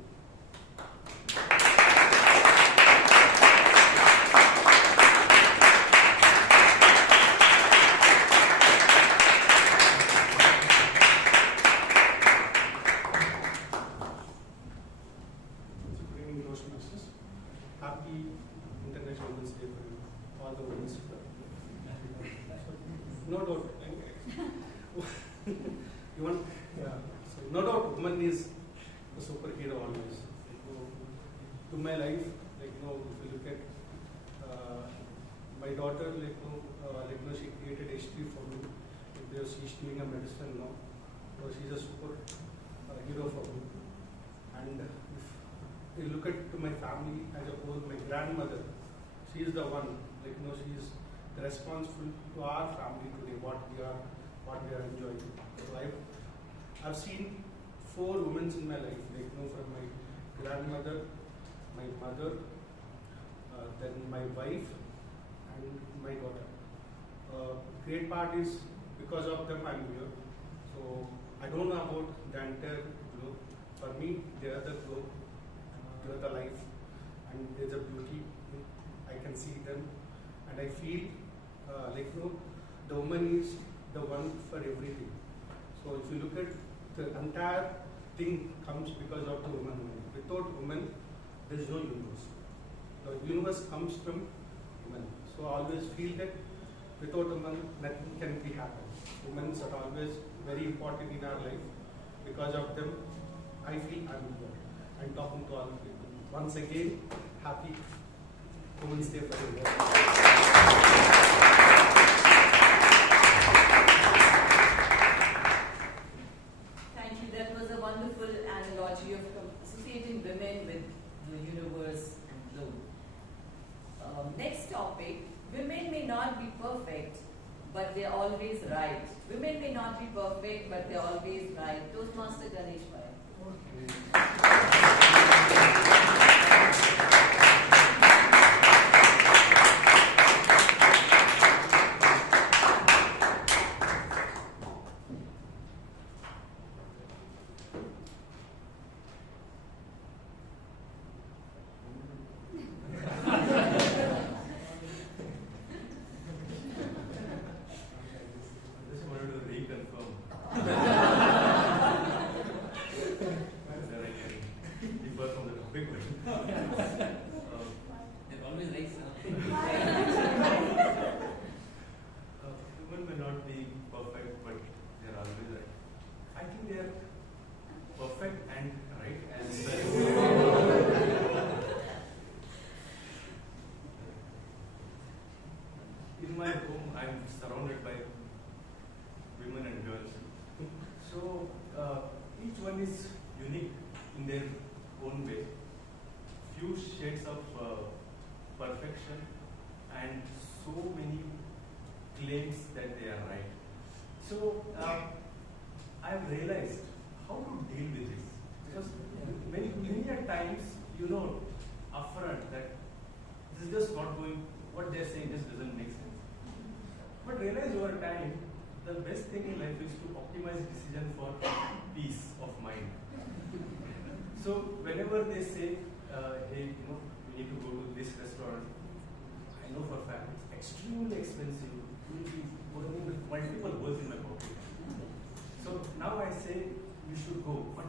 Good evening, Toastmasters. Happy International Women's Day for you, all the women's club. No doubt. You want? Yeah. So no doubt, woman is a superhero always. To my life, if you look at my daughter, she created history for me. She's doing a medicine now. So she's a super hero for me. And if you look at to my family as a whole, my grandmother, she is the one. She is responsible to our family today, what we are enjoying. So I've seen 4 women in my life, from my grandmother, my mother, then my wife, and my daughter. Great part is because of them I'm here. So I don't know about the entire globe. For me, they are the globe, they are the life, and there's a beauty. I can see them, and I feel the woman is the one for everything. So if you look at the entire thing comes because of the woman only. Without woman, there is no universe. The universe comes from women. So I always feel that without women, nothing can be happen. Women are always very important in our life. Because of them, I feel I'm here. I'm talking to all the people. Once again, happy Women's Day for everyone. Analogy of associating women with the universe and globe. Next topic, women may not be perfect, but they're always right. Women may not be perfect, but they're always right. Toastmaster Ganesh. Perfection and so many claims that they are right. So I've realized how to deal with this, because many times upfront that this is just not going, what they're saying just doesn't make sense. But realize over time the best thing in life is to optimize decision for peace of mind. So whenever they say, hey, we need to go to this restaurant, I know for a fact it's extremely expensive. You will be burning multiple holes in my pocket. So now I say you should go, but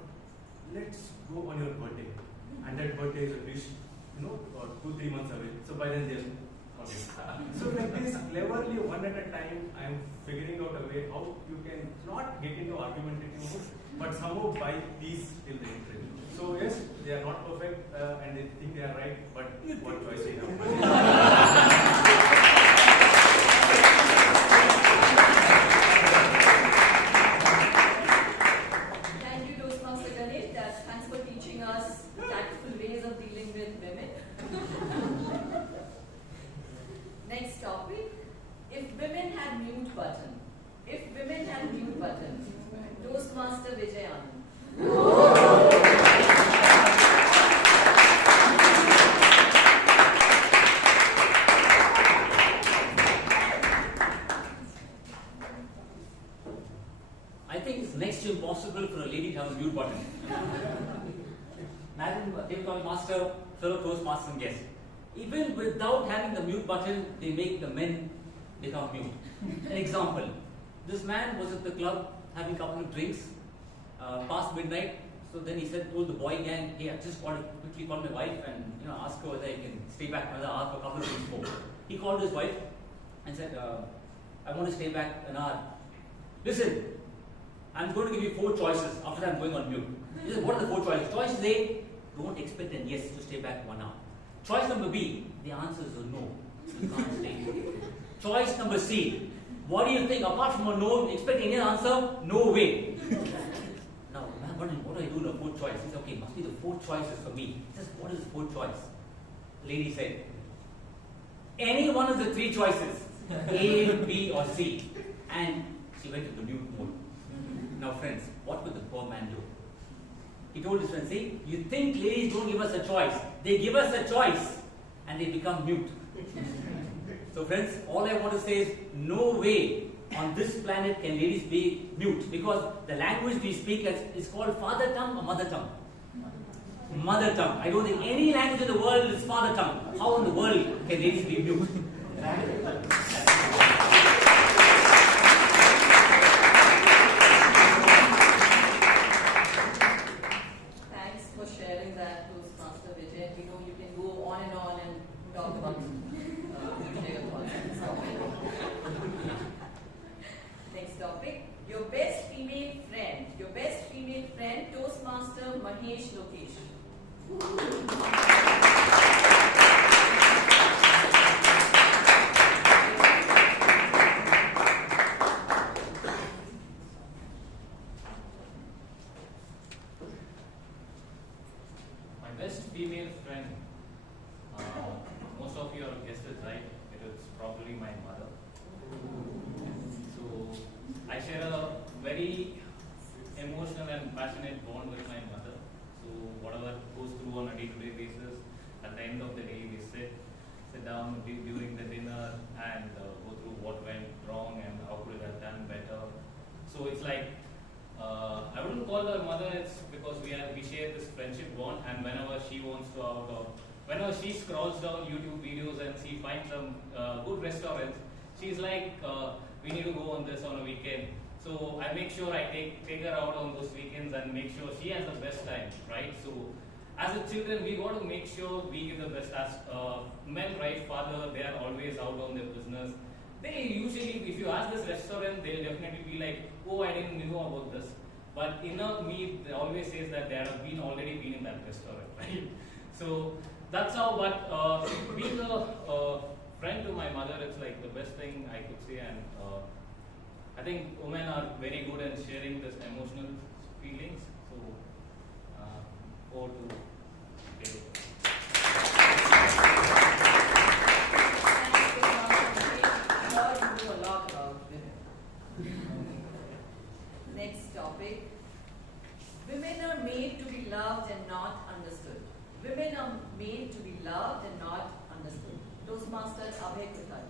let's go on your birthday. And that birthday is at least, 2-3 months away. So by then they'll forget. So like this, cleverly, one at a time, I am figuring out a way how you can not get into argumentative mode, but somehow buy peace till the end. So yes, they are not perfect and they think they are right, but what choice they have? Thank you, Toastmaster Ganesh. Thanks for teaching us the tactful ways of dealing with women. Next topic. If women had mute button. If women had mute button. Toastmaster Vijay Anand. Next to impossible for a lady to have a mute button. Madam Master, fellow Toastmasters and guests. Even without having the mute button, they make the men become mute. An example, this man was at the club having a couple of drinks past midnight. So then he told the boy gang, hey, I just quickly called my wife and ask her whether I can stay back another hour for a couple of drinks more. He called his wife and said, I want to stay back an hour. Listen, I'm going to give you 4 choices. After that, I'm going on mute. He said, what are the 4 choices? Choice A, don't expect an yes to stay back 1 hour. Choice number B, the answer is a no. You can't stay. Choice number C, what do you think? Apart from a no, expect any answer? No way. Now, I'm wondering, what do I do in the 4th choice? He said, okay, must be the 4 choices for me. He says, what is the 4th choice? The lady said, any one of the 3 choices, A, B, or C. And she went into mute mode. Now friends, what would the poor man do? He told his friends, see, you think ladies don't give us a choice. They give us a choice and they become mute. So friends, all I want to say is, no way on this planet can ladies be mute, because the language we speak is called father tongue or mother tongue. Mother tongue. I don't think any language in the world is father tongue. How in the world can ladies be mute? Mahesh, Lokesh. probably my mother. So I share a very emotional and passionate bond with my mother. So whatever goes through on a day-to-day basis, at the end of the day we sit down during the dinner and go through what went wrong and how could I have done better. So it's like I wouldn't call her mother. It's because we share this friendship bond, and whenever she wants to out or whenever she scrolls down YouTube videos and she finds some good restaurants, she's like, we need to go on this on a weekend. So I make sure I take her out on those weekends and make sure she has the best time, right? So as a children, we got to make sure we give the best. As men, right, father, they are always out on their business. They usually, if you ask this restaurant, they'll definitely be like, oh, I didn't know about this. But inner me, they always says that they have already been in that restaurant, right? So that's how. But being a friend to my mother, it's like the best thing I could say. And I think women are very good at sharing this emotional feelings. So over to David. Next topic. Women are made to be loved and not understood. Women are made to be loved and not understood. Toastmasters Abhay, Kothari.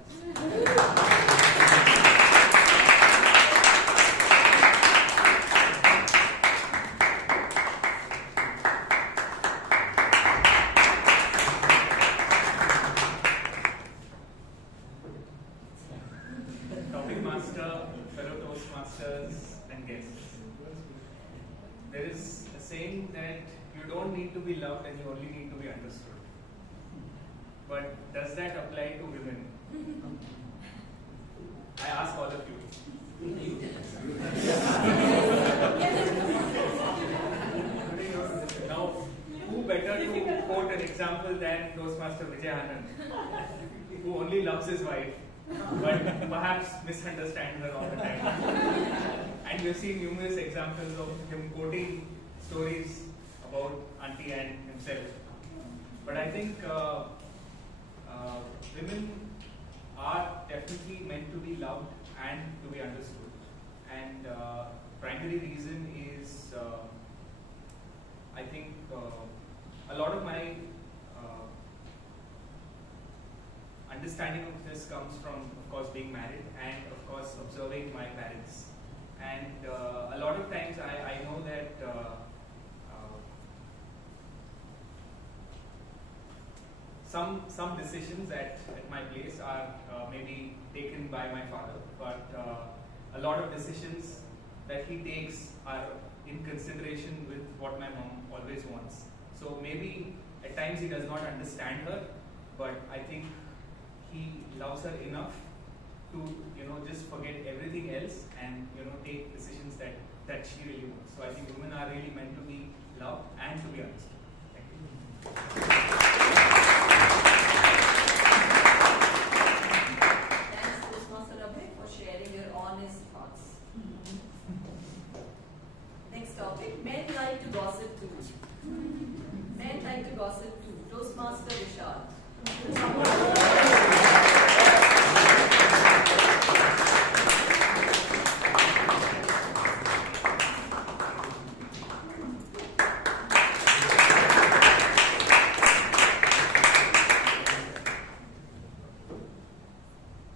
Topic master, fellow Toastmasters and guests. There is a saying that you don't need to be loved and you only need to be understood. But does that apply to women? I ask all of you. Now, who better to quote an example than Toastmaster Vijay, who only loves his wife, but perhaps misunderstands her all the time. And we've seen numerous examples of him quoting stories about Auntie and himself. But I think women are definitely meant to be loved and to be understood. And primary reason is, I think, a lot of my understanding of this comes from, of course, being married and, of course, observing my parents. And a lot of times I know that some decisions at my place are maybe taken by my father, but a lot of decisions that he takes are in consideration with what my mom always wants. So maybe at times he does not understand her, but I think he loves her enough to just forget everything else and take decisions that she really wants. So I think women are really meant to be loved and to be understood. Thank you. Thanks, Toastmaster Abhay, for sharing your honest thoughts. Next topic, men like to gossip too. Men like to gossip too. Toastmaster Vishal.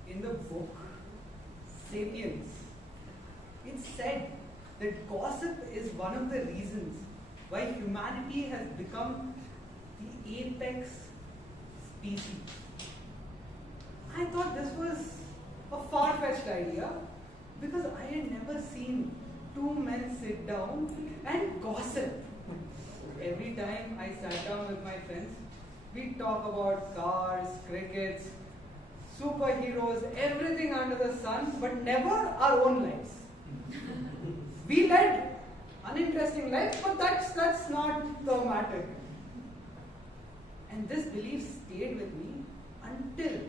In the book Sapiens, it's said that gossip is one of the reasons why humanity has become the apex species. I thought this was a far-fetched idea because I had never seen two men sit down and gossip. Every time I sat down with my friends, we talk about cars, crickets, superheroes, everything under the sun, but never our own lives. We led uninteresting lives, but that's not the matter. And this belief stayed with me until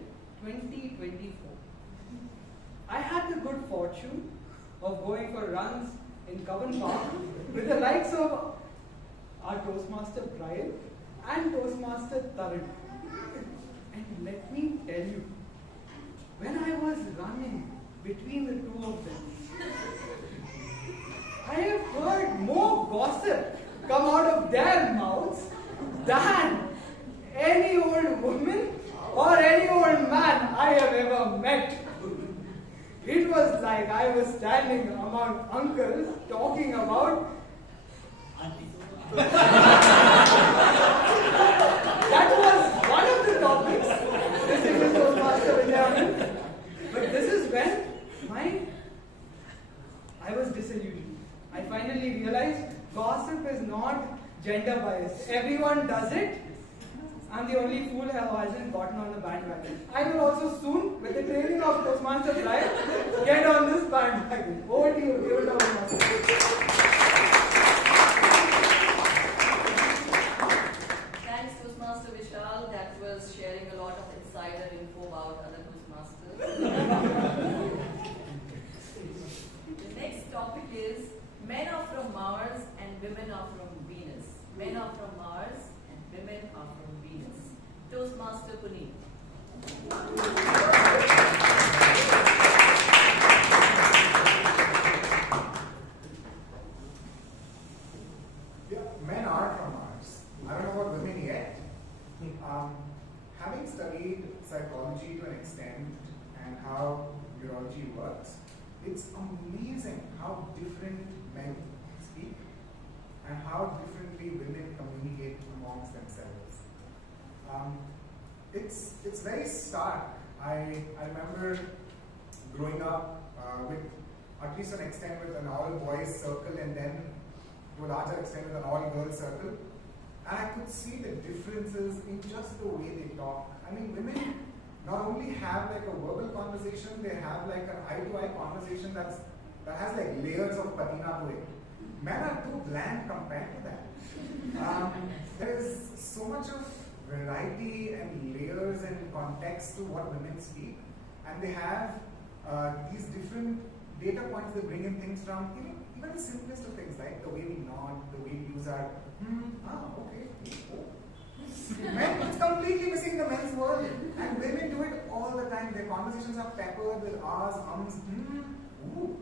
2024. I had the good fortune of going for runs in Kavan Park with the likes of our Toastmaster Brian and Toastmaster Tarun. And let me tell you, when I was running between the two of them, I have heard more gossip come out of their mouths than any old woman or any old man I have ever met. It was like I was standing among uncles talking about that was one of the topics. Distinguished Toastmaster Vijay. But this is when I was disillusioned. I finally realized gossip is not gender biased. Everyone does it. I'm the only fool who hasn't gotten on the bandwagon. I will also soon, with the training of Toastmasters Live, get on this bandwagon. Over to you, Toastmaster. Thanks, Toastmaster Vishal. That was sharing a lot of insider info about other Toastmasters. The next topic is men are from Mars and women are from Venus. Men are from Mars and women are from Venus. Toastmaster Puneet. Yeah, men are from Mars. I don't know about women yet. Having studied psychology to an extent and how neurology works, it's amazing how different men speak and how differently women communicate amongst themselves. It's very stark. I remember growing up with, at least an extent, with an all-boys circle, and then to a larger extent with an all-girls circle. And I could see the differences in just the way they talk. I mean, women not only have like a verbal conversation, they have like an eye-to-eye conversation that has like layers of patina to it. Men are too bland compared to that. There is so much of variety and layers and context to what women speak, and they have these different data points they bring in things from, even the simplest of things, like the way we nod, the way we use our okay, oh. Men, it's completely missing the men's world, and women do it all the time. Their conversations are peppered with ahs, ums, ooh.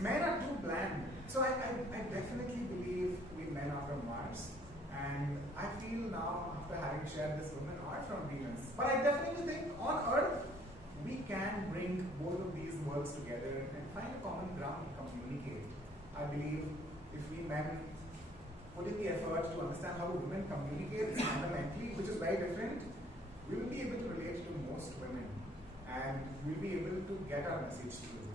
Men are too bland. So I definitely believe we men are from Mars, and I feel now, after having shared this, women are from Venus. But I definitely think on Earth, we can bring both of these worlds together and find a common ground to communicate. I believe if we men put in the effort to understand how women communicate fundamentally, which is very different, we will be able to relate to most women, and we'll be able to get our message through.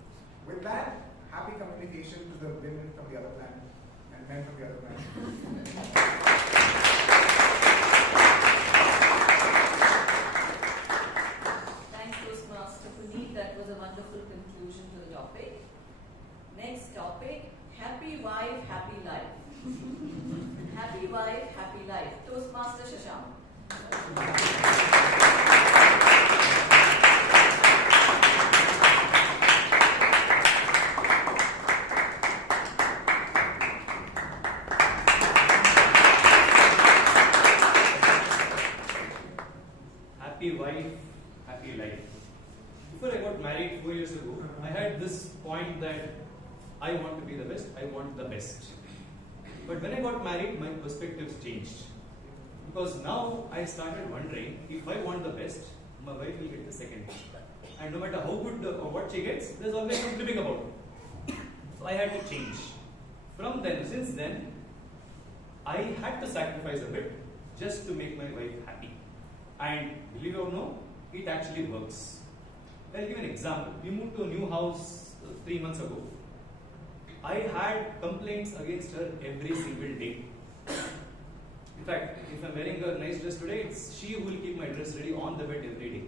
With that, happy communication to the women from the other planet and men from the other planet. Thanks, Toastmaster Puneet. That was a wonderful conclusion to the topic. Next topic, happy wife, happy life. Happy wife, happy life. Toastmaster Shashank. Happy wife, happy life. Before I got married 4 years ago, I had this point that I want to be the best, I want the best. But when I got married, my perspectives changed. Because now I started wondering, if I want the best, my wife will get the second. And no matter how good or what she gets, there's always some flipping about it. So I had to change. Since then, I had to sacrifice a bit just to make my wife happy. And believe it or no, it actually works. I'll give an example. We moved to a new house 3 months ago. I had complaints against her every single day. In fact, if I'm wearing a nice dress today, it's she who will keep my dress ready on the bed every day.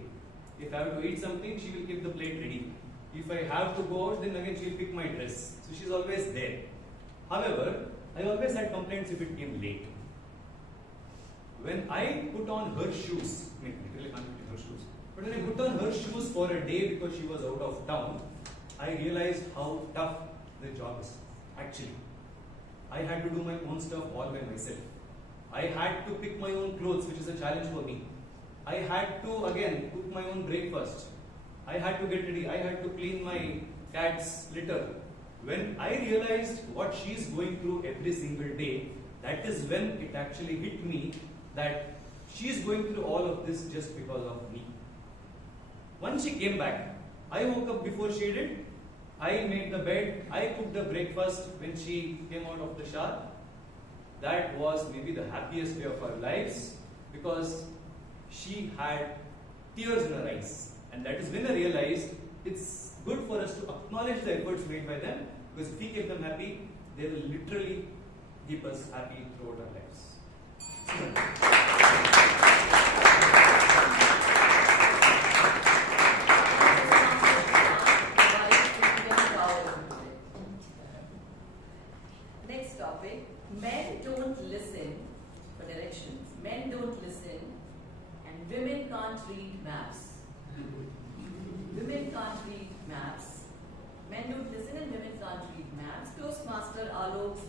If I have to eat something, she will keep the plate ready. If I have to go out, then again she will pick my dress. So she's always there. However, I always had complaints if it came late. When I put on her shoes, I mean, I really can't put her shoes, but when I put on her shoes for a day because she was out of town, I realized how tough the job is. Actually, I had to do my own stuff all by myself. I had to pick my own clothes, which is a challenge for me. I had to, again, cook my own breakfast. I had to get ready. I had to clean my cat's litter. When I realized what she's going through every single day, that is when it actually hit me that she's going through all of this just because of me. Once she came back, I woke up before she did. I made the bed. I cooked the breakfast when she came out of the shower. That was maybe the happiest day of our lives because she had tears in her eyes. And that is when I realized it's good for us to acknowledge the efforts made by them, because if we keep them happy, they will literally keep us happy throughout our lives. Next topic, men don't listen for directions. Men don't listen and women can't read maps. Women can't read maps. Men don't listen and women can't read maps. Toastmaster Alok.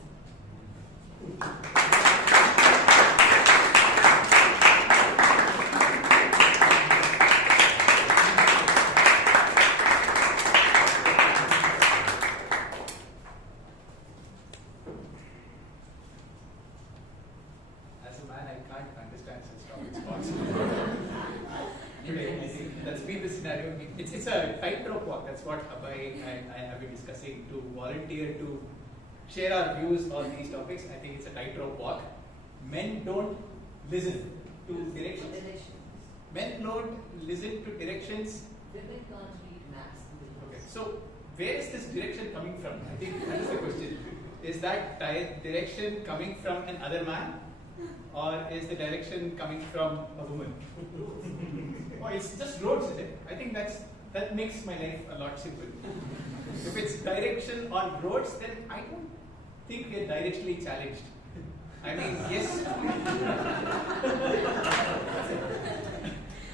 As a man, I can't understand such topics. Today, I think that's been the scenario. It's a tightrope walk. That's what Abhay and I have been discussing, to volunteer to share our views on these topics. I think it's a tightrope walk. Men don't listen to directions. Men don't listen to directions. Women can't read maps. Okay, so where is this direction coming from? I think that is the question. Is that direction coming from another man? Or is the direction coming from a woman? Oh, it's just roads, is it? I think that makes my life a lot simple. If it's direction on roads, then I don't think we're directionally challenged. I mean, yes.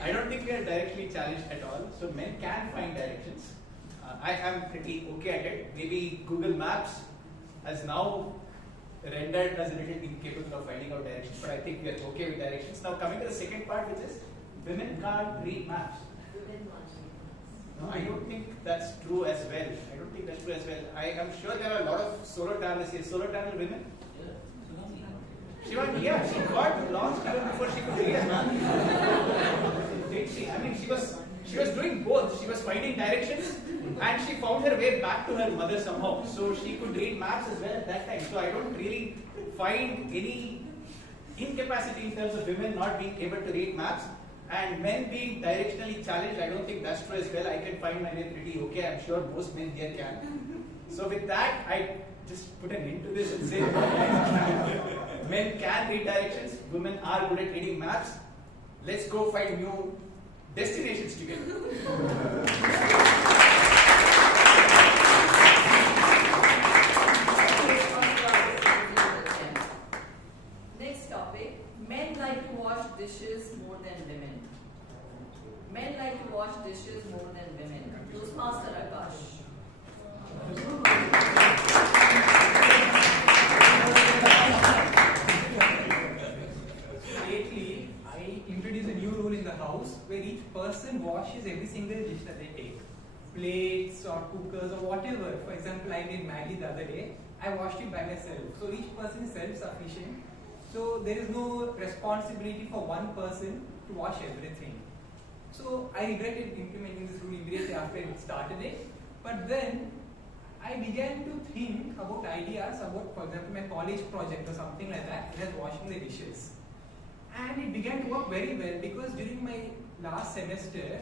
I don't think we are directionally challenged at all. So men can find directions. I am pretty okay at it. Maybe Google Maps has now rendered us a little incapable of finding out directions, but I think we are okay with directions. Now coming to the second part, which is women can't read maps. No, I don't think that's true as well. I don't think that's true as well. I am sure there are a lot of solar travelers here. Solar travel women? Shivangi, yeah, she got lost even before she could read a map. Did she? I mean, she was doing both. She was finding directions and she found her way back to her mother somehow. So she could read maps as well at that time. So I don't really find any incapacity in terms of women not being able to read maps. And men being directionally challenged, I don't think that's true as well. I can find my way pretty okay. I'm sure most men here can. So with that, I just put an end to this and say men can read directions, women are good at reading maps. Let's go find new destinations together. Next topic, men like to wash dishes more than women. Men like to wash dishes more than women. Toastmaster Akash. Lately, I introduced a new rule in the house where each person washes every single dish that they take. Plates or cookers or whatever. For example, I made Maggie the other day. I washed it by myself. So each person is self-sufficient. So there is no responsibility for one person to wash everything. So I regretted implementing this rule immediately after it started it. But then I began to think about ideas about, for example, my college project or something like that, just washing the dishes. And it began to work very well because during my last semester,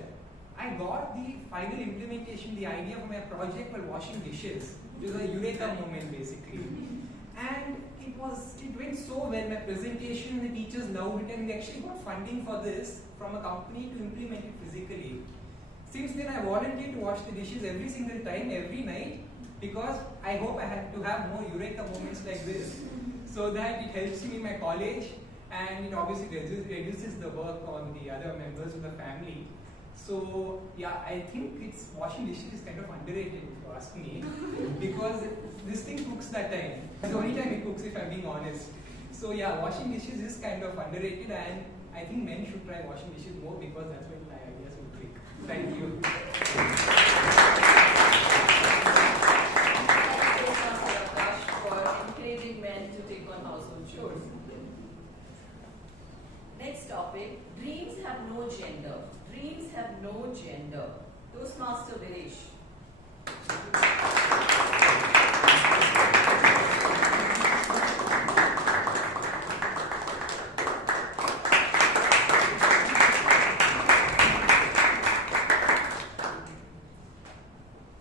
I got the final implementation, the idea for my project while washing dishes. It was a eureka moment basically. And it went so well, my presentation, the teachers loved it, and we actually got funding for this from a company to implement it physically. Since then, I volunteered to wash the dishes every single time, every night, because I hope I had to have more eureka moments like this, so that it helps me in my college, and it obviously reduces the work on the other members of the family. So yeah, I think washing dishes is kind of underrated if you ask me, because this thing cooks that time. It's the only time it cooks, if I'm being honest. So yeah, washing dishes is kind of underrated, and I think men should try washing dishes more because that's when my ideas will click. Thank you. Toastmaster Ganesh.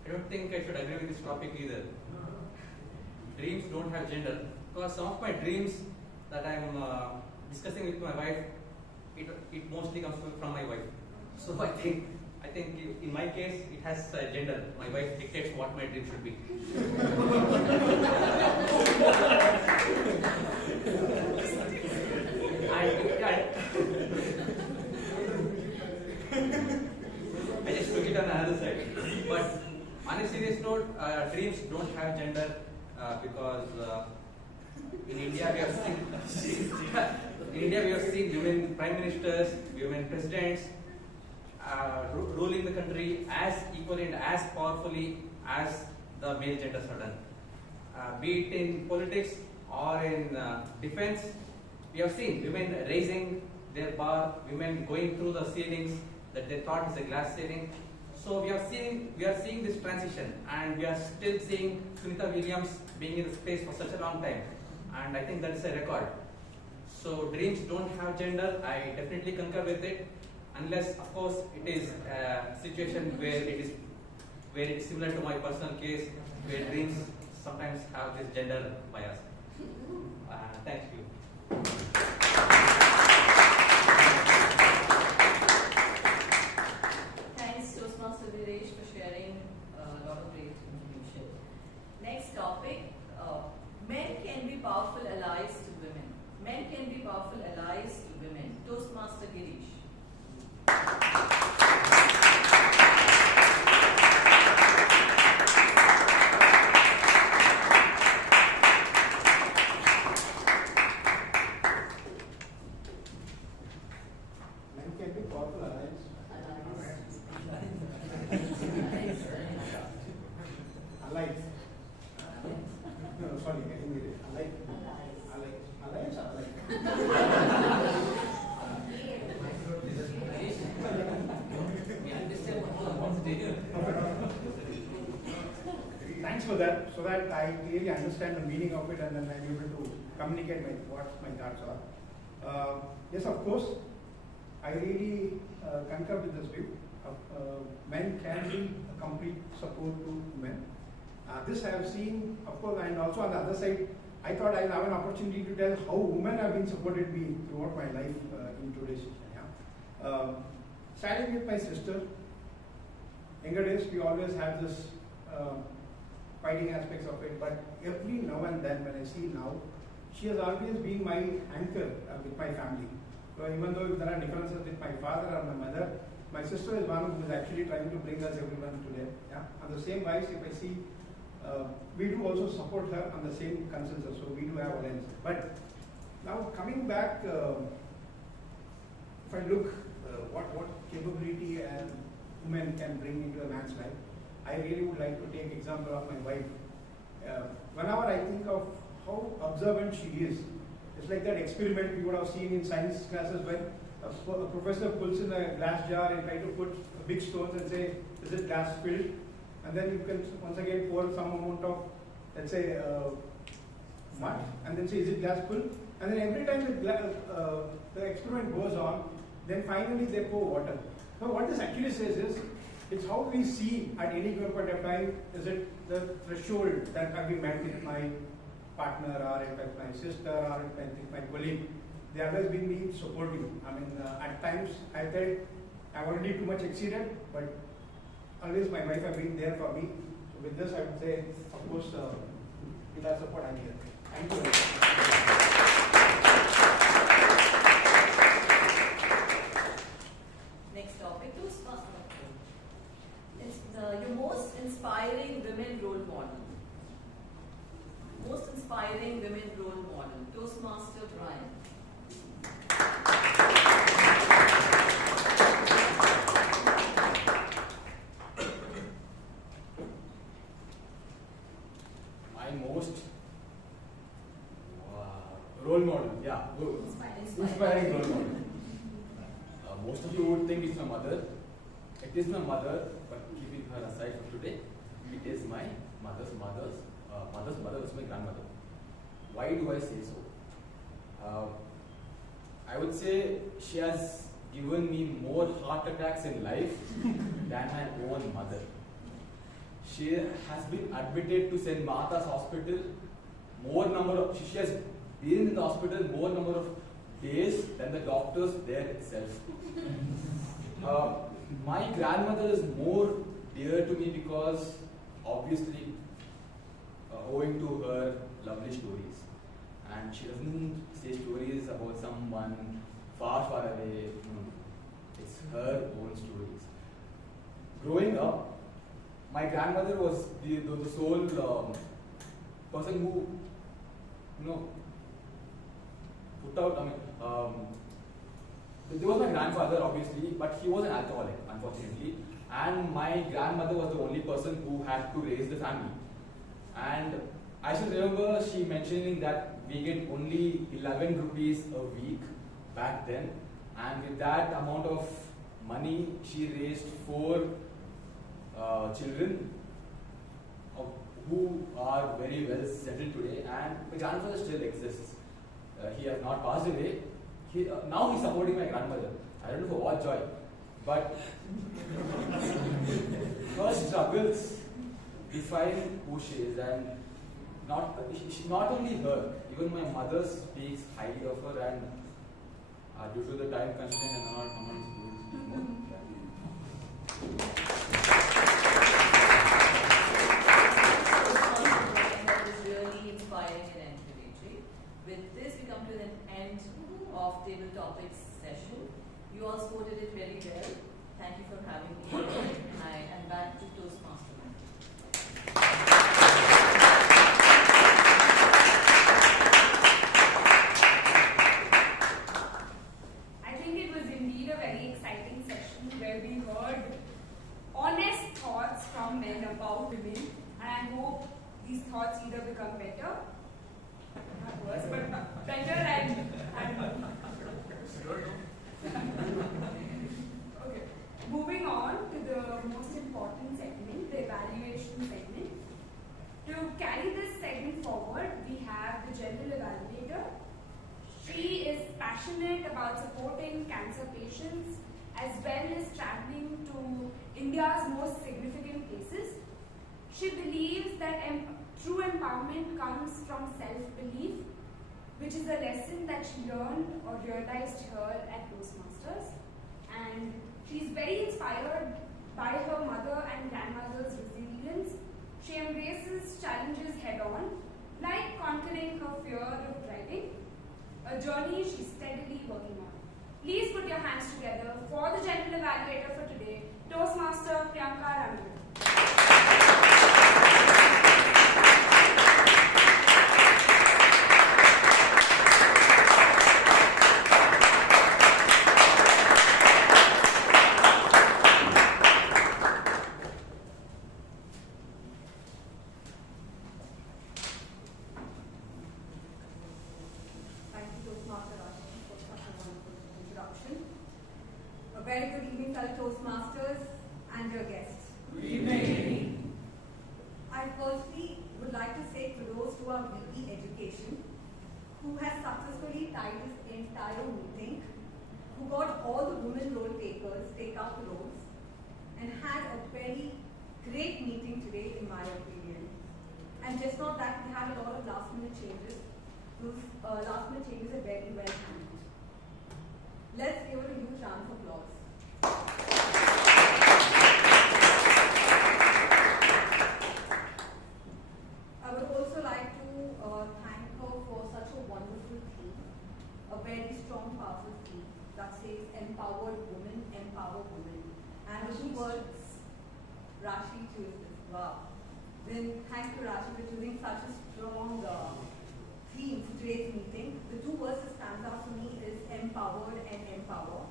I don't think I should agree with this topic either. Dreams don't have gender. Because some of my dreams that I'm discussing with my wife, it mostly comes from my wife. So I think in my case it has gender. My wife dictates what my dream should be. I just took it on the other side. But on a serious note, dreams don't have gender because in India we have seen women prime ministers, women presidents ruling the country as equally and as powerfully as the male genders are done. Be it in politics or in defense, we have seen women raising their bar, women going through the ceilings that they thought is a glass ceiling. So we are seeing this transition, and we are still seeing Sunita Williams being in the space for such a long time, and I think that is a record. So dreams don't have gender. I definitely concur with it, unless of course it is a situation where it's similar to my personal case, where dreams sometimes have this gender bias. Thank you. Thanks, Toastmaster Viresh, for sharing a lot of great information. Next topic, men can be powerful allies to women. Men can be powerful allies to women. Toastmaster Girish. Men can be powerful allies. Allies. No, sorry, I didn't get it. Allies. Allies or allies? Thanks for that, so that I clearly understand the meaning of it and then I'm able to communicate what my thoughts are. Yes, of course, I really concur with this view. Men can be a complete support to women. This I have seen, of course, and also on the other side, I thought I'll have an opportunity to tell how women have been supported me throughout my life in today's situation. Yeah. Starting with my sister, younger days we always had this fighting aspects of it, but every now and then when I see now, she has always been my anchor with my family. So even though there are differences with my father or my mother, my sister is one who is actually trying to bring us everyone today. Yeah? On the same wise, if I see, we do also support her on the same consensus, so we do have alliance. But now coming back, if I look what capability and women can bring into a man's life, I really would like to take example of my wife. Whenever I think of how observant she is, it's like that experiment we would have seen in science classes when a professor pulls in a glass jar and try to put big stones and say, is it glass filled? And then you can once again pour some amount of, let's say, mud, and then say, is it glass full? And then every time the experiment goes on, then finally they pour water. So what this actually says is, it's how we see at any given point of time, is it the threshold that have been met with my partner or in fact my sister or in fact my colleague. They have always been me supportive. I mean, at times I felt I've already too much exceeded, but always my wife have been there for me. So with this I would say, of course, with our support I'm here. Thank you very much. Next topic, it's your most inspiring women role model. Most inspiring women role model, Toastmaster Brian. My most role model, yeah, good. Inspiring role model. Most of you would think it's my mother. It is my mother, but keeping Why do I say so? I would say she has given me more heart attacks in life than my own mother. She has been admitted to St. Martha's Hospital she has been in the hospital more number of days than the doctors there itself. My grandmother is more dear to me because obviously owing to her lovely stories. And she doesn't say stories about someone far, far away. It's her own stories. Growing up, my grandmother was the sole person who, put out, there was my grandfather obviously, but he was an alcoholic, unfortunately. And my grandmother was the only person who had to raise the family. And I still remember she mentioning that we get only 11 rupees a week back then. And with that amount of money, she raised 4 children who are very well settled today. And my grandfather still exists. He has not passed away. Now he's supporting my grandmother. I don't know for what joy. But her struggles define who she is. And not only her, even my mother speaks highly of her. And due to the time constraint, I'm not going to speak more. That is really inspiring and encouraging. With this, we come to the end of table topics session. You all supported it very well. Thank you for having me. I am back to Toastmaster. I think it was indeed a very exciting session where we heard honest thoughts from men about women, and I hope these thoughts either become better, not worse, but better and okay. Moving on to the most important segment, the evaluation segment. To carry this segment forward, we have the general evaluator. She is passionate about supporting cancer patients as well as traveling to India's most significant places. She believes that true empowerment comes from self-belief, which is a lesson that she learned or realized here at Toastmasters. And she's very inspired by her mother and grandmother's resilience. She embraces challenges head-on, like conquering her fear of driving, a journey she's steadily working on. Please put your hands together for the general evaluator for today, Toastmaster Priyanka Rampal. Very good evening, fellow Toastmasters and your guests. Good evening. I firstly would like to say kudos to our VP Education, who has successfully tied this entire meeting, who got all the women role takers take up the roles, and had a very great meeting today, in my opinion. And just not that, we had a lot of last-minute changes. Those last-minute changes are very well handled. Let's give it a huge round of applause. I would also like to thank her for such a wonderful theme, a very strong, powerful theme that says empowered women, empower women. And the 2 words Rashi chooses. Wow. Then thank you, Rashi, for choosing such a strong theme for today's meeting. The 2 words that stand out for me is empowered and empower.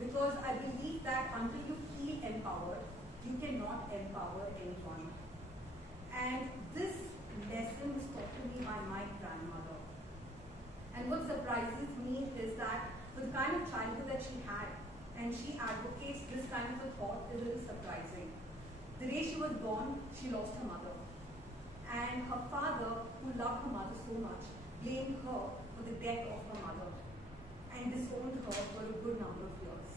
Because I believe that until you feel empowered, you cannot empower anyone. And this lesson was taught to me by my grandmother. And what surprises me is that for the kind of childhood that she had, and she advocates this kind of a thought, is really surprising. The day she was born, she lost her mother. And her father, who loved her mother so much, blamed her for the death of her mother and disowned her for a good number of years.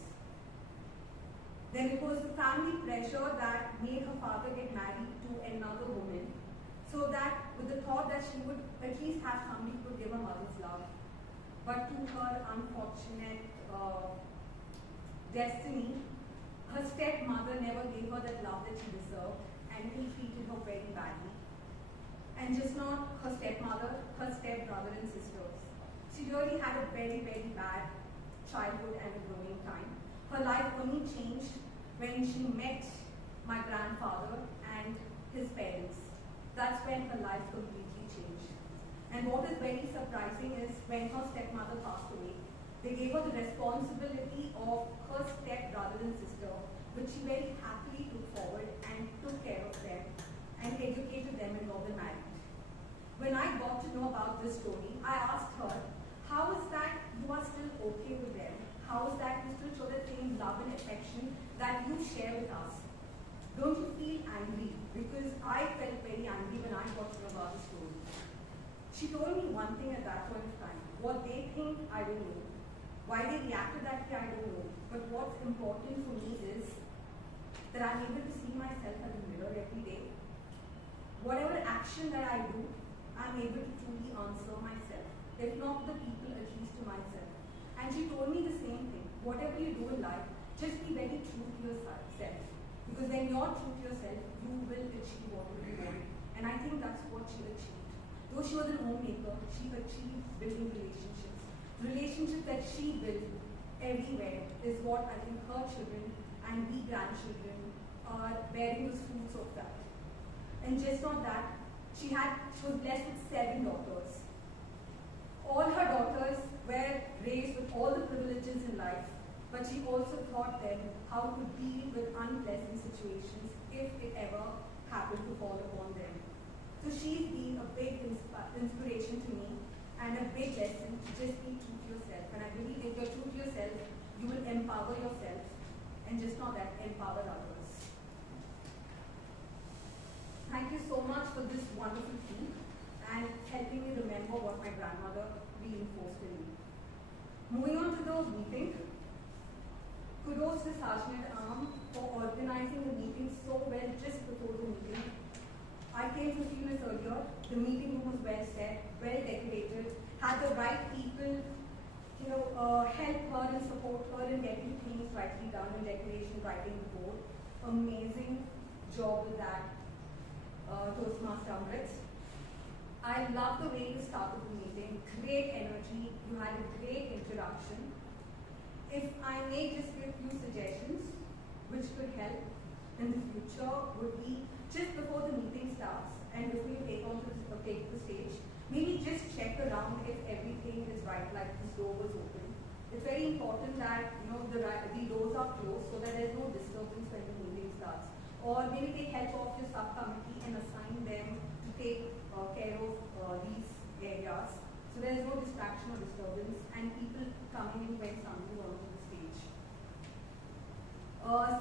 Then it was the family pressure that made her father get married to another woman, so that with the thought that she would at least have somebody who could give her mother's love. But to her unfortunate destiny, her stepmother never gave her that love that she deserved and treated her very badly. And just not her stepmother, her stepbrother and sisters. She really had a very, very bad childhood and a growing time. Her life only changed when she met my grandfather and his parents. That's when her life completely changed. And what is very surprising is when her stepmother passed away, they gave her the responsibility of her stepbrother and sister, which she very happily took forward and took care of them and educated them and got them married. When I got to know about this story, I asked her, how is that you are still okay with them? How is that you still show the same love and affection that you share with us? Don't you feel angry? Because I felt very angry when I got to know about the story. She told me one thing at that point of time. What they think, I don't know. Why they reacted that way, I don't know. But what's important for me is that I'm able to see myself as a mirror every day. Whatever action that I do, I'm able to truly answer myself. If not the people, at least to myself. And she told me the same thing. Whatever you do in life, just be very true to yourself. Because when you're true to yourself, you will achieve whatever you want. And I think that's what she achieved. Though she was an homemaker, she achieved building relationships. Relationships that she built everywhere is what I think her children and we grandchildren are bearing the fruits of that. And just not that, she was blessed with 7 daughters. All her daughters were raised with all the privileges in life, but she also taught them how to deal with unpleasant situations if it ever happened to fall upon them. So she's been a big inspiration to me and a big lesson to just be true to yourself. And I believe if you're true to yourself, you will empower yourself and just not that, empower others. Thank you so much for this wonderful theme and helping me remember what my grandmother reinforced in me. Moving on to the meeting. Kudos to Sergeant Arm for organizing the meeting so well just before the meeting. I came 15 minutes earlier. The meeting room was well set, well decorated, had the right people, help her and support her in getting things rightly done and decoration, writing the board. Amazing job with that, Toastmaster Amrith. I love the way you started the meeting. Great energy. You had a great introduction. If I may just give few suggestions which could help in the future would be just before the meeting starts and before you take the stage, maybe just check around if everything is right, like this door was open. It's very important that the doors are closed so that there's no disturbance when the meeting starts. Or maybe take help of your subcommittee and assign them to take care of these areas. So there is no distraction or disturbance and people coming in when somebody is onto the stage.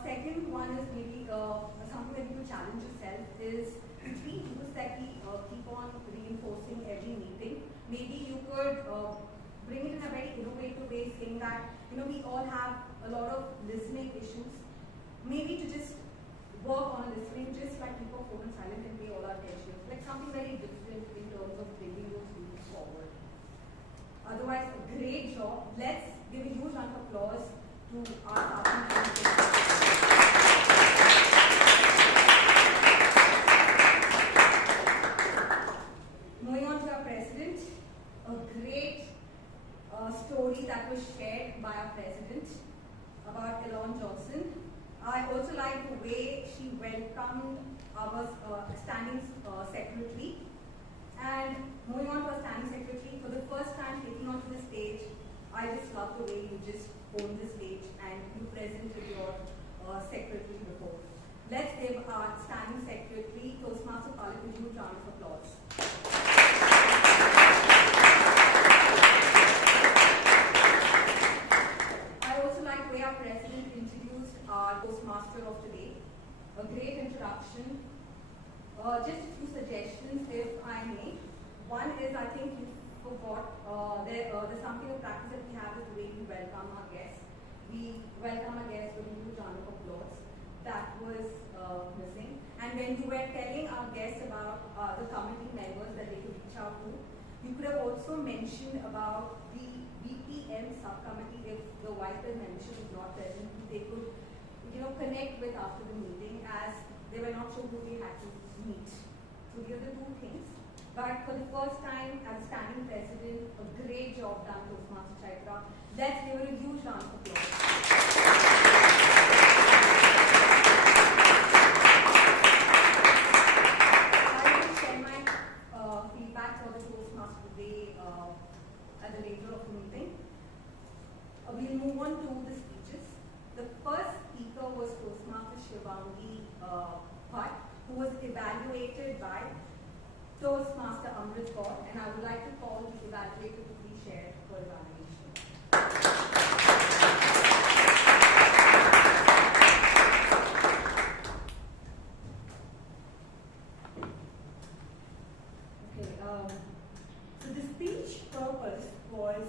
Second one is maybe something that you could challenge yourself is the 3 rules that we keep on reinforcing every meeting. Maybe you could bring it in a very innovative way, saying that we all have a lot of listening issues. Maybe to just work on listening, just like keep our phone silent and pay all our attention. Like something very different in terms of bringing those rules forward. Otherwise, a great job. Let's give a huge round of applause to our partners. Moving on to our president, a great story that was shared by our president about Elon Johnson. I also like the way she welcomed our standing secretary. And moving on to our standing secretary, for the first time taking onto the stage, I just love the way you just own the stage and you presented your secretary before. Let's give our standing secretary, Toastmaster Palgota, a huge round of applause. I also like the way our president introduced our Toastmaster of today. A great introduction. Just a few suggestions, if I may. One is, I think you forgot, there's something of practice that we have is the way we welcome our guests. We welcome our guests with a huge round of applause. That was missing. And when you were telling our guests about the committee members that they could reach out to, you could have also mentioned about the BPM subcommittee if the widespread membership is not present, they could, connect with after the meeting as they were not sure who they had to meet. So these are the two things. But for the first time as standing president, a great job done, Toastmaster Chaitra. Let's give her a huge round of applause. I will share my feedback for the Toastmaster today at the later of the meeting. We'll move on to the speeches. The first speaker was Toastmaster Shivangi Bhatt, who was evaluated by Toastmaster Amrith, and I would like to call the evaluator to please share her evaluation. Okay, so the speech purpose was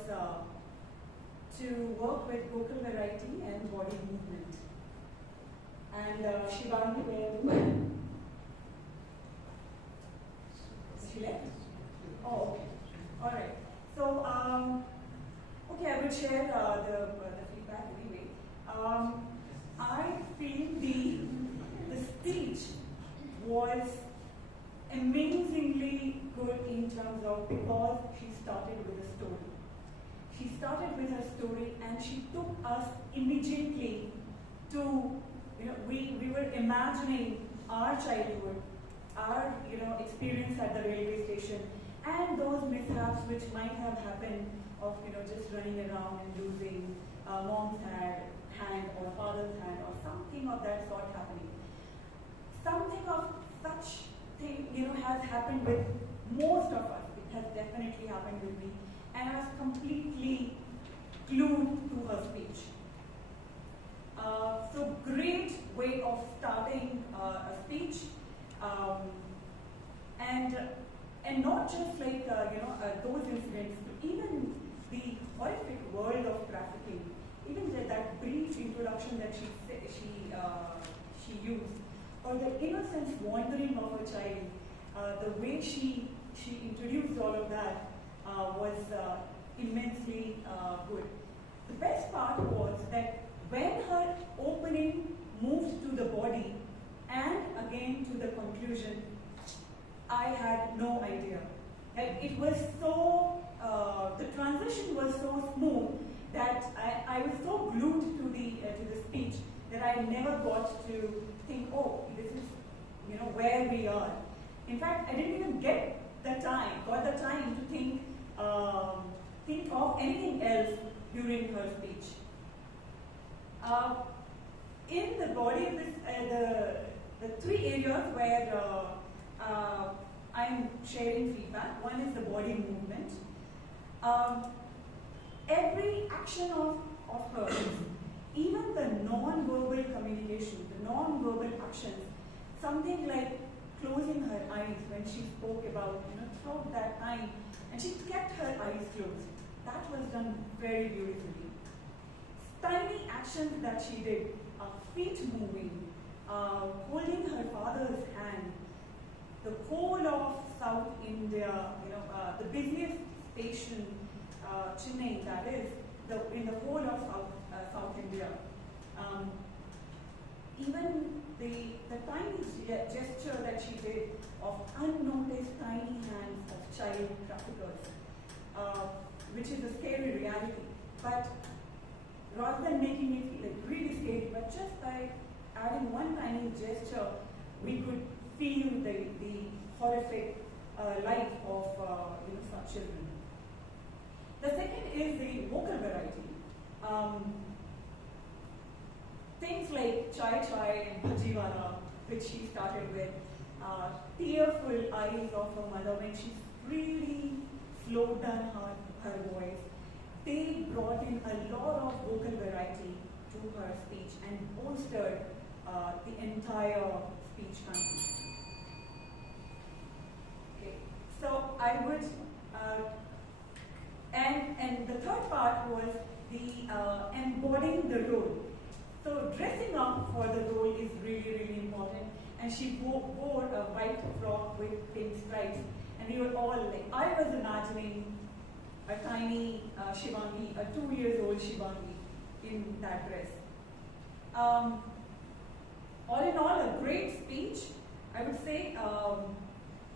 to work with vocal variety and body movement. And Shivangi, where she left? Oh, okay. All right. So, okay, I will share the feedback anyway. I feel the speech was amazingly good in terms of because she started with a story. She started with her story and she took us immediately to, we were imagining our childhood, our experience at the railway station, and those mishaps which might have happened of just running around and losing mom's hand or father's hand or something of that sort happening. Something of such thing has happened with most of us. It has definitely happened with me, and I was completely glued to her speech. So great way of starting a speech. And not just like those incidents, but even the horrific world of trafficking. Even that brief introduction that she used, or the innocence wandering of a child, the way she introduced all of that was immensely good. The best part was that when her opening moved to the body and again to the conclusion, I had no idea. Like it was so, the transition was so smooth that I was so glued to the speech that I never got to think, oh, this is where we are. In fact, I didn't even got the time to think of anything else during her speech. In the body, the three areas where I'm sharing feedback. One is the body movement. Every action of hers, even the non-verbal communication, the non-verbal actions, something like closing her eyes when she spoke about, throughout that time, and she kept her eyes closed. That was done very beautifully. Tiny actions that she did, feet moving, holding her father's hand, the whole of South India, the busiest station, Chennai, that is, in the whole of South India. Even the tiny gesture that she did of unnoticed tiny hands of child traffickers, which is a scary reality. But rather than making it feel like really scary, but just by adding one tiny gesture, we could feel the horrific life of such children. The second is the vocal variety. Things like Chai Chai and Bhajiwala, which she started with, tearful eyes of her mother when she really slowed down her voice. They brought in a lot of vocal variety to her speech and bolstered the entire speech content. Okay, so I would a white frock with pink stripes, and we were all like, I was imagining a tiny Shivangi, a 2-year-old Shivangi in that dress. All in all, a great speech. I would say,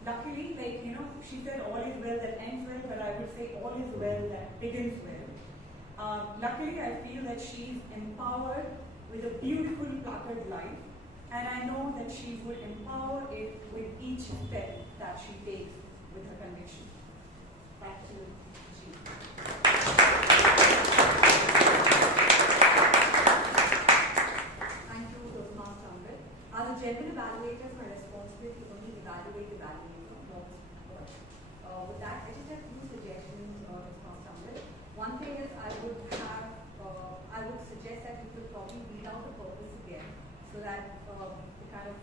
luckily, like, she said all is well that ends well, but I would say all is well that begins well. Luckily, I feel that she's empowered with a beautiful placard life, and I know that she would empower it with each step that she takes with her conviction. Back to you. Thank you, Toastmaster Amrith. As a general evaluator, my responsibility is only evaluate the evaluator, not what. With that, I just have 2 suggestions, Toastmaster Amrith. One thing is I would suggest that you could probably read out the purpose again, so that it kind of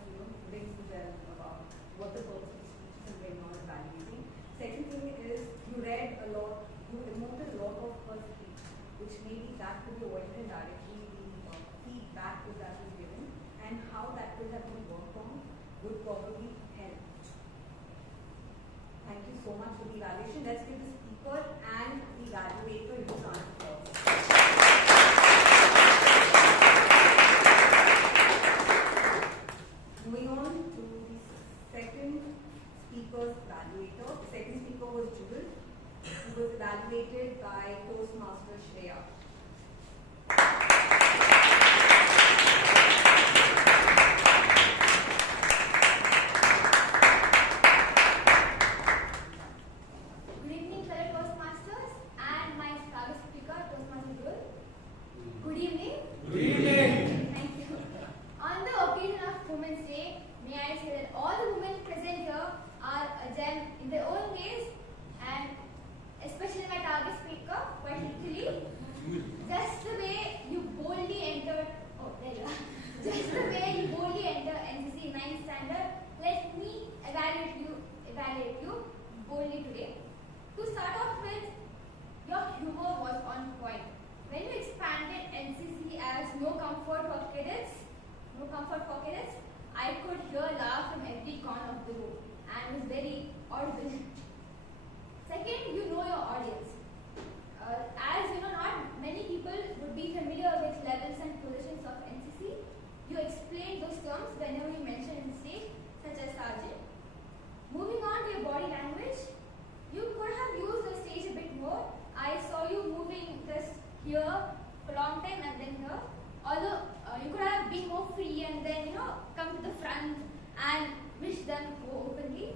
rings the bell about what the purpose of the speech is and when you're evaluating. Second thing is you read a lot, you emoted a lot of her speech, which maybe that could be avoided indirectly, the feedback that was given, and how that could have been worked on would probably help. Thank you so much for the evaluation. Let's give the speaker and the evaluator a round of applause. Moving on to the second speaker's evaluator. The second speaker was Jewel, who was evaluated by Toastmaster Shreya. Good evening, fellow Toastmasters, and my target speaker, Toastmaster Jewel. Good evening. Good evening. Thank you. On the occasion of Women's Day, may I say that all the women present here are a gem in their own ways, and especially my target speaker, quite literally, just the way you boldly entered, just the way you boldly enter NCC 9th standard, let me evaluate you boldly today. To start off with, your humor was on point. When you expanded NCC as no comfort for cadets, I could hear laugh from every corner of the room and was very audible. Second, you know your audience. As you know, not many people would be familiar with levels and positions of NCC. You explained those terms whenever you mention in the stage, such as sergeant. Moving on to your body language, you could have used the stage a bit more. I saw you moving just here for a long time and then here. Although you could have been more free and then come to the front and wish them more openly.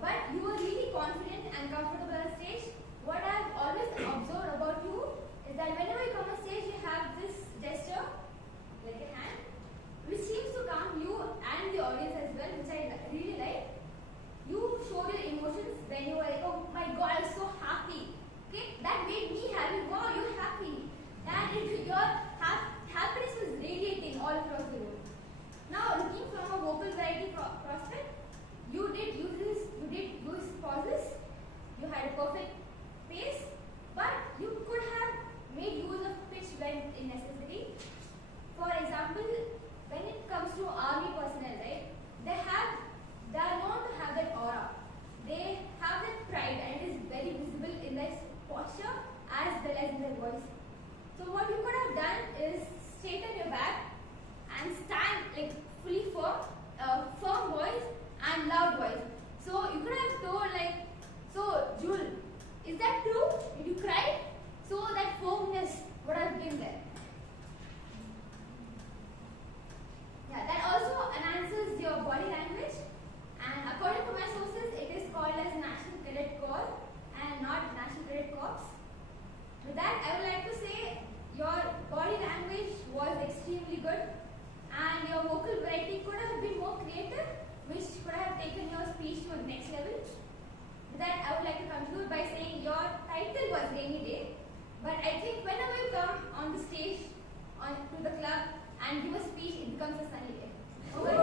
But you were really confident and comfortable on stage. What I've always observed about you is that whenever you come on stage, you have this gesture, like a hand, which seems to calm you and the audience as well, which I really like. You showed your emotions when you were like, oh my God, I'm so happy. Okay, that made me happy. Wow, you're happy. And your happiness was radiating all across the room. Now, looking from a vocal variety prospect, you did use pauses. You had a perfect pace, but you could have made use of pitch when necessary. For example, when it comes to army personnel, right? They are known to have that aura. They have that pride, and it is very visible in their posture as well as in their voice. So what you could have done is straighten your back and stand like fully firm voice and loud voice. So you could have told like, so Jewel, is that true? Did you cry? So that firmness would have been there. Yeah, that also enhances your body language, and according to my sources, it is called as National Cadet Corps and not National Cadet Corps. With that, I would like to say your body language was extremely good, and your vocal variety could have been more creative, which could have taken your speech to the next level. With that, I would like to conclude by saying your title was Rainy Day, but I think whenever you come on the stage to the club and give a speech, it becomes a sunny day. Over to you.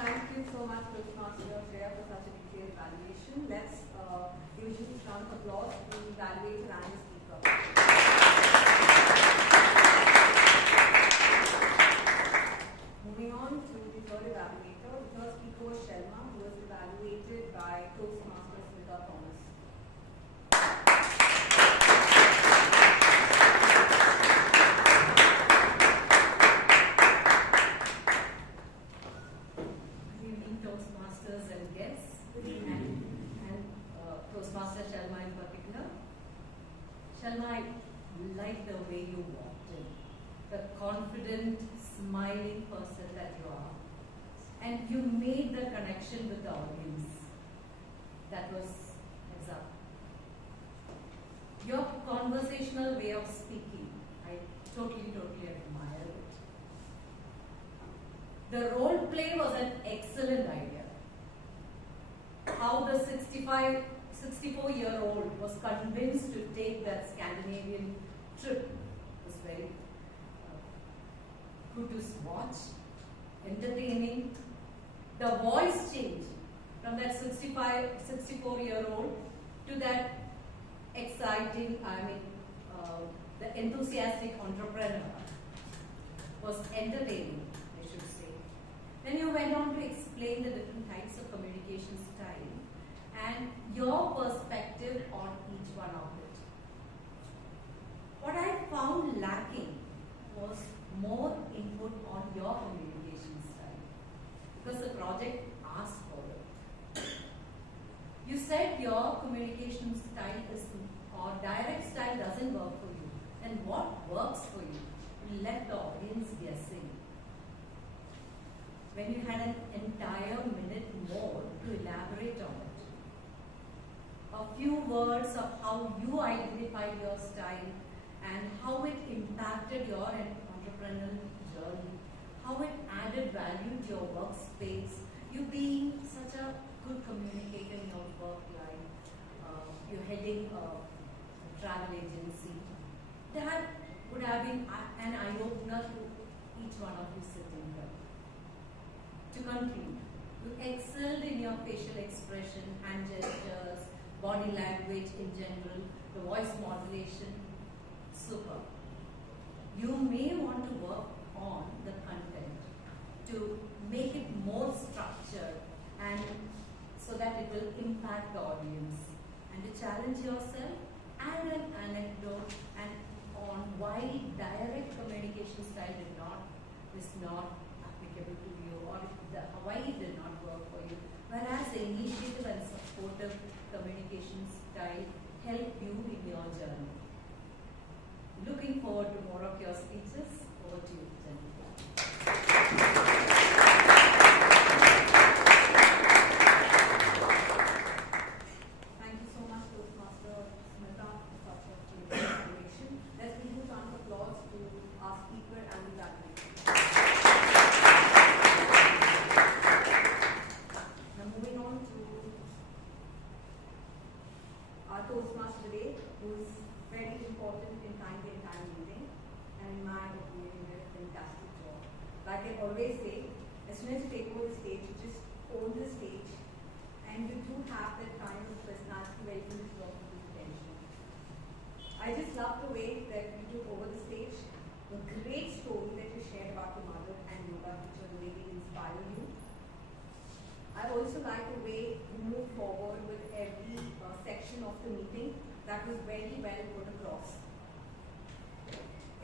Thank you so much, Toastmaster Shreya, for such a detailed evaluation. Let's give a huge round of applause to the evaluator and the speaker. Moving on to the third evaluator. The third speaker was Shelma, who was evaluated by Toastmasters Thomas. Good evening, Toastmasters and guests. Good evening. And Toastmaster Shelma in particular. Shelma, I like the way you walked in. The confident, smiling person that you are. And you made the connection with the audience. That was exact. Your conversational way of speaking, I totally admire it. The role play was an excellent idea. How the 64-year-old was convinced to take that Scandinavian trip was very good to watch, entertaining. The voice changed from that 64-year-old to that exciting, the enthusiastic entrepreneur was entertaining, I should say. Then you went on to explain the different types of communication style and your perspective on each one of it. What I found lacking was more input on your communication style because the project asked for it. You said your communication style or direct style doesn't work for you, and what works for you? You left the audience guessing. When you had an entire minute more to elaborate on it. A few words of how you identified your style and how it impacted your entrepreneurial journey, how it added value to your workspace, you being such a good communicator in your work life, you're heading a travel agency. That would have been an eye-opener to each one of you sitting here. To conclude, you excelled in your facial expression, hand gestures, body language in general, the voice modulation, super. You may want to work on the content to make it more structured and so that it will impact the audience, and to challenge yourself, add an anecdote and on why direct communication style is not applicable to you, or why it did not work for you, whereas the initiative and supportive communication style helped you in your journey. Looking forward to more of your speeches. Over to you, Jennifer. Thank you so much, Toastmaster Smita, for such a great information. Let's give a round of applause to our speaker and the evaluator. Now moving on to our Toastmaster today, who is very important in time the entire meeting, and in my opinion, did a fantastic job. Like I always say, as soon as you take over the stage, you just own the stage, and you do have that kind of personality where you can just draw people's attention. I just love the way that you took over the stage, the great story that you shared about your mother and yoga, which really inspire you. I also like the way you move forward with every section of the meeting. That was very well put across.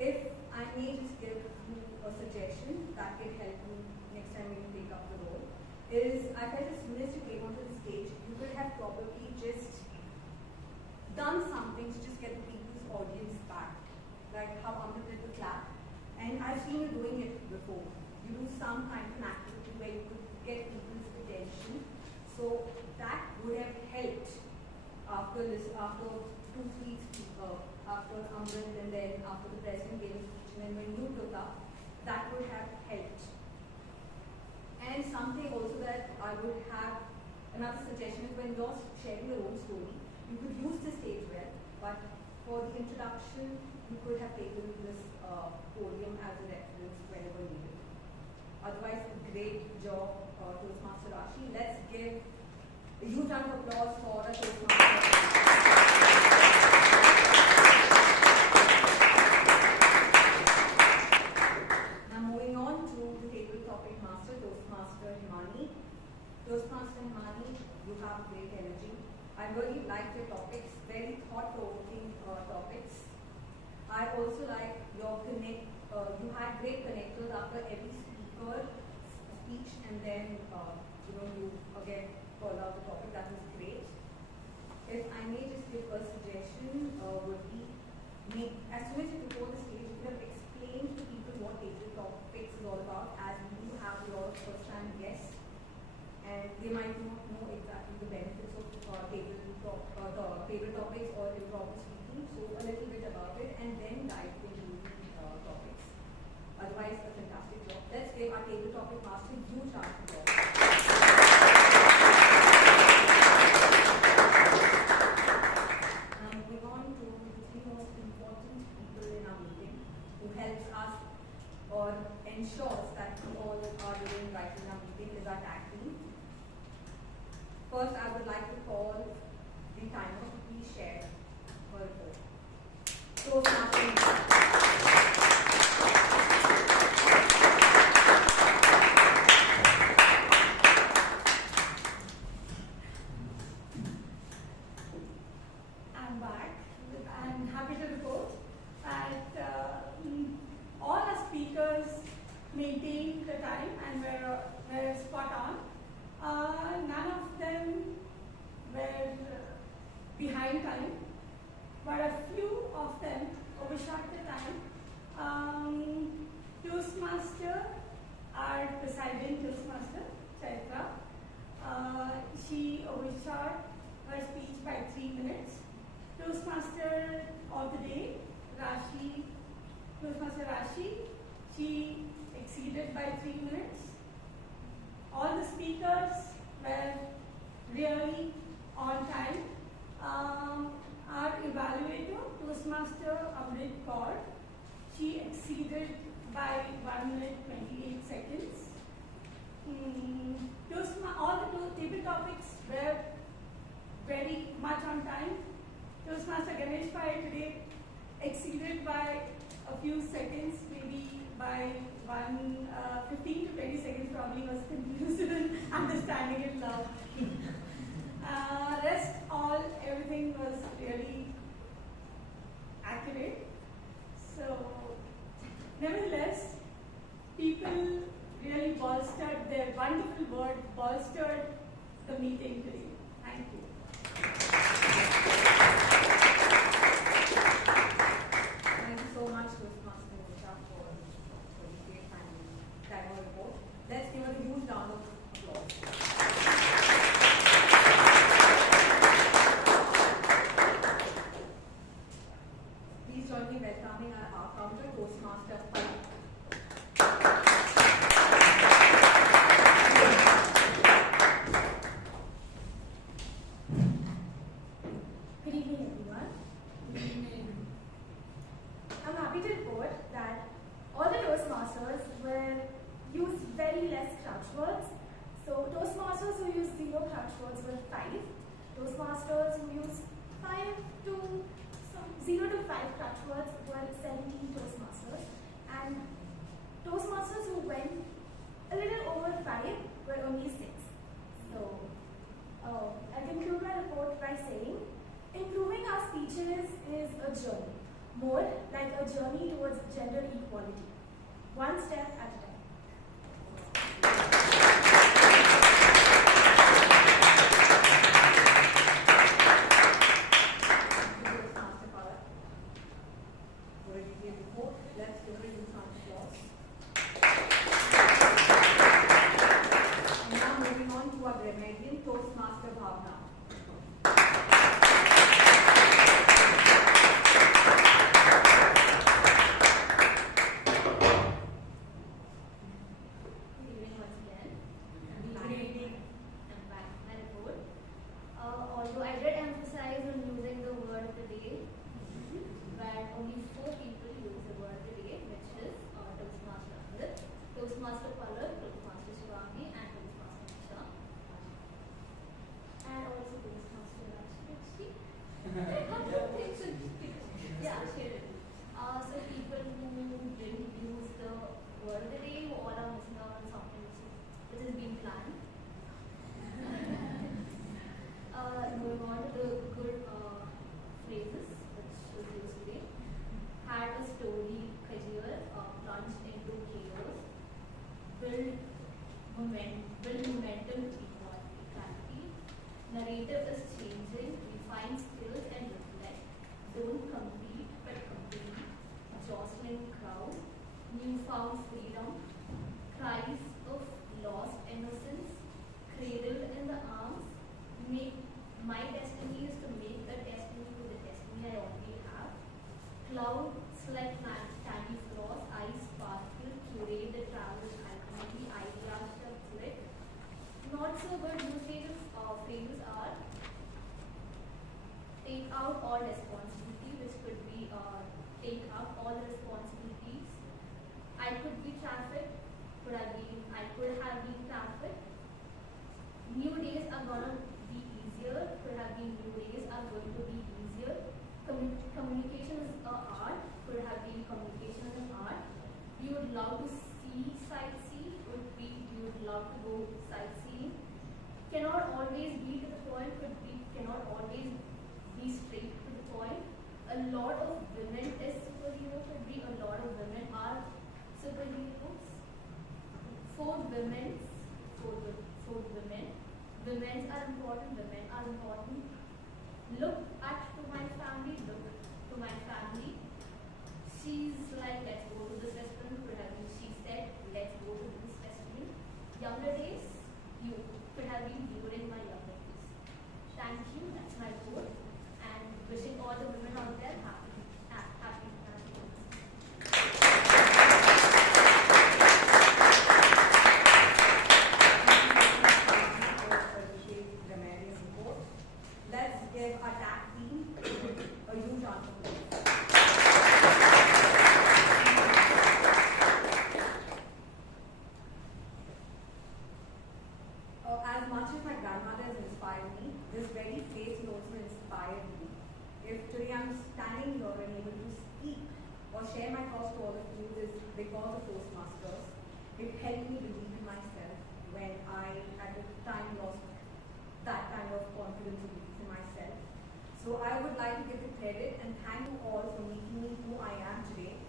If I may just give you a suggestion that can help you next time when you take up the role, is I felt as soon as you came onto the stage, you could have probably just done something to just get the people's audience back, like how Amrith did the clap. And I've seen you doing it before. You do some kind of an activity where you could get people's attention. So that would have helped after 2-3 speakers, after Amrith and then after the president gave a speech, and then when you took up, that would have helped. And something also that I would have, another suggestion is when you're sharing your own story, you could use the stage well, but for the introduction, you could have taken this podium as a reference whenever needed. Otherwise, great job, Toastmaster Rashi. Let's give a huge round of applause for a Toastmaster. thought-provoking topics. I also like your connect. You had great connectors after every speaker speech, and then you again call out the topic. That was great. If I may just give a suggestion, would be as soon as you prepare the stage, you could have explained to people what table topics is all about, as we do have a lot of first-time guests, and they might not know exactly the benefits of table topics or impromptu speaking. So a little bit about it, and then dive into topics. Otherwise, a fantastic job. Let's give our table topic master a huge round of applause. Moving on to the three most important people in our meeting who helps us or ensures that we all are doing right in our meeting is our tag team. First, I would like to call the timer to please share her report. I'm back. I'm happy to report that all our speakers maintained the time and were spot on. None of them were behind time, but a few of them overshot the time. Toastmaster, our presiding Toastmaster, Chaitra, she overshot her speech by 3 minutes. Toastmaster of the day, Toastmaster Rashi, she exceeded by 3 minutes. All the speakers were really on time. Our evaluator, Toastmaster Amrith Kaur, she exceeded by 1 minute 28 seconds. All the table topics were very much on time. Toastmaster Ganesh today exceeded by a few seconds, maybe by 15 to 20 seconds, probably was confused in understanding it loud. Rest everything was really accurate. So, nevertheless, people really bolstered their wonderful word, bolstered the meeting today. Thank you. Thank you so much, Toastmaster Vishal, for the great time report. Let's give her a huge round of applause. Please join me in welcoming our founder, Toastmaster Palgota. Good evening, everyone. Good evening. I'm happy to report that all the Toastmasters used very less crouch words. So Toastmasters who used 0 crouch words were 5. Toastmasters who used 0 to 5 crouch words were 17 Toastmasters. And Toastmasters who went a little over 5 were only 6. So I conclude my report by saying, improving our speeches is a journey, more like a journey towards gender equality, one step at a time. Let's give her a huge round of applause. And now moving on to our grammarian, Toastmaster Bhavana. loud, select candy floss, eyes sparkle, curate the travel itinerary, ideas are fluid. Not so good usage of phrases are take out all responsibility, which could be take up all the responsibilities. I could be traffic, I could have been traffic. New days are gonna be easier, could have been new days are going to be easier. Communication is an art, could have been communication is an art. You would love to see sightsee, would be you would love to go sightseeing. Cannot always be to the point, cannot always be straight to the point. A lot of women is superhero, could be a lot of women are superheroes. For women, women are important. Look to my family, She's like, let's go to this restaurant, could have been she said, let's go to this restaurant. Younger days, you could have been during my younger days. Thank you, that's my quote. And wishing all the women out there happy. Let's give our tag team a huge round of applause. As much as my grandmother has inspired me, this very place will also inspire me. If today I'm standing here and able to speak or share my thoughts to all of you is because of Toastmasters. It helped me believe in myself when I at the time lost that kind of confidence and belief in myself. So I would like to give the credit and thank you all for making me who I am today.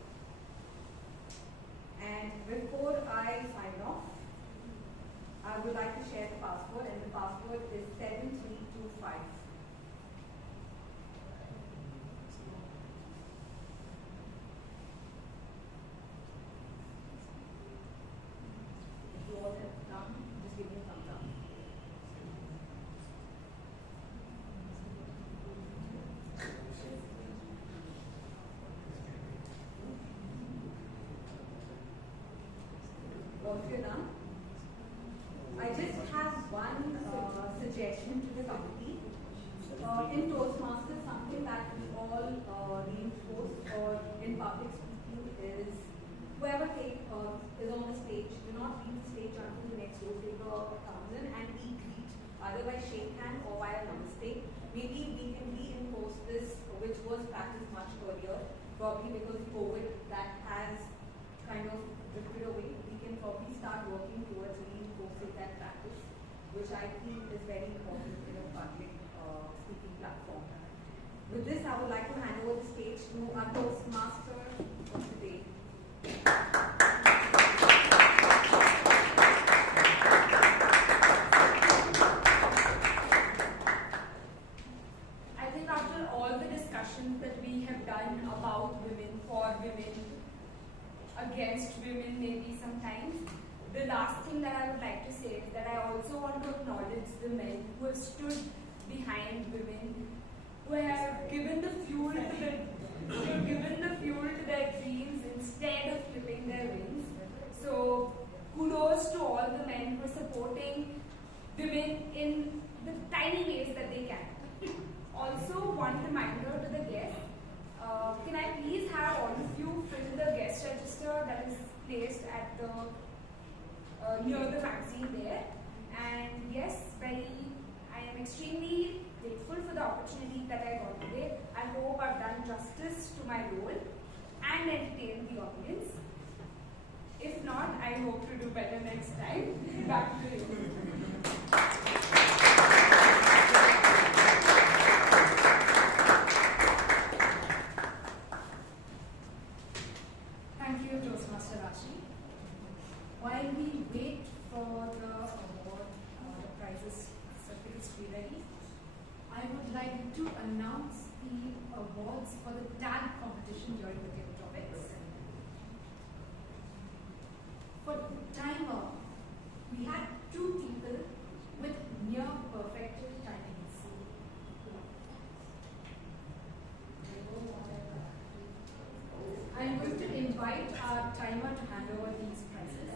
And before I sign off, I would like to share the password, and the password is 7325. If you all have done, just give me a thumbs up. Once you're done, I just have one suggestion to the committee. In Toastmasters, something that we all reinforce or in public speaking is whoever is on the stage, do not leave the stage until the next row taker comes in and we greet either by shake hand or by a namaste. Maybe we can reinforce this, which was practiced much earlier, probably because of COVID that has kind of drifted away. We can probably start working towards reinforcing that practice, which I feel is very important in a public speaking platform. With this, I would like to hand over the stage to our Toastmaster of today. I think after all the discussions that we have done about women, for women, against women maybe sometimes, the last thing that I would like to say is that I also want to acknowledge the men who have stood behind women, who have given the fuel to their dreams instead of clipping their wings. So kudos to all the men who are supporting women in the tiny ways that they can. Also, one reminder to the guests. Can I please have all of you fill the guest register that is placed at the near the magazine there? And yes, I am extremely grateful for the opportunity that I got today. I hope I've done justice to my role and entertained the audience. If not, I hope to do better next time. Back to you. Thank you, Toastmaster Rashi. While we wait for the award, the prizes, certificates to be ready, I would like to announce the awards for the tag competition during the table topics. For timer, we had 2 people with near perfect timings. our timer to hand over these prizes.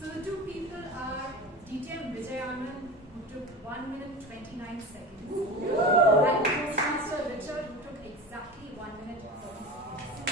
So the two people are DTM Vijay Anand, who took 1 minute 29 seconds, and Toastmaster Richard, who took exactly 1 minute 30 seconds.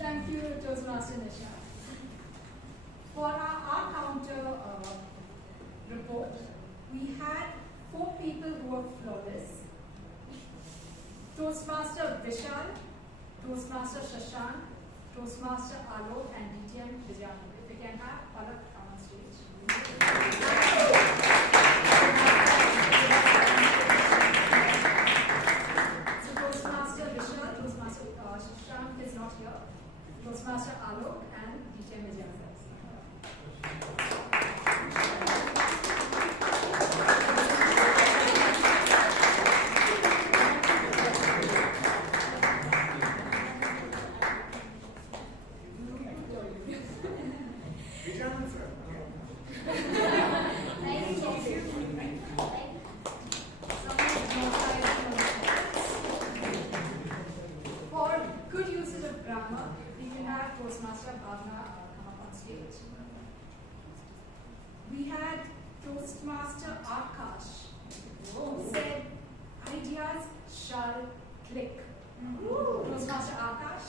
Thank you, Toastmaster Nisha. For our counter report, we had 4 people who were flawless. Toastmaster Vishal, Toastmaster Shashank, Toastmaster Alok, and DTM Vijay. If we can have Palak come on stage. So Toastmaster Vishal, Toastmaster Shashank is not here. Toastmaster Alok and DTM Vijay. For good usage of grammar, we can have Toastmaster Bhavana come up on stage. We had Toastmaster Akash, who said, ideas shall click. Toastmaster Akash.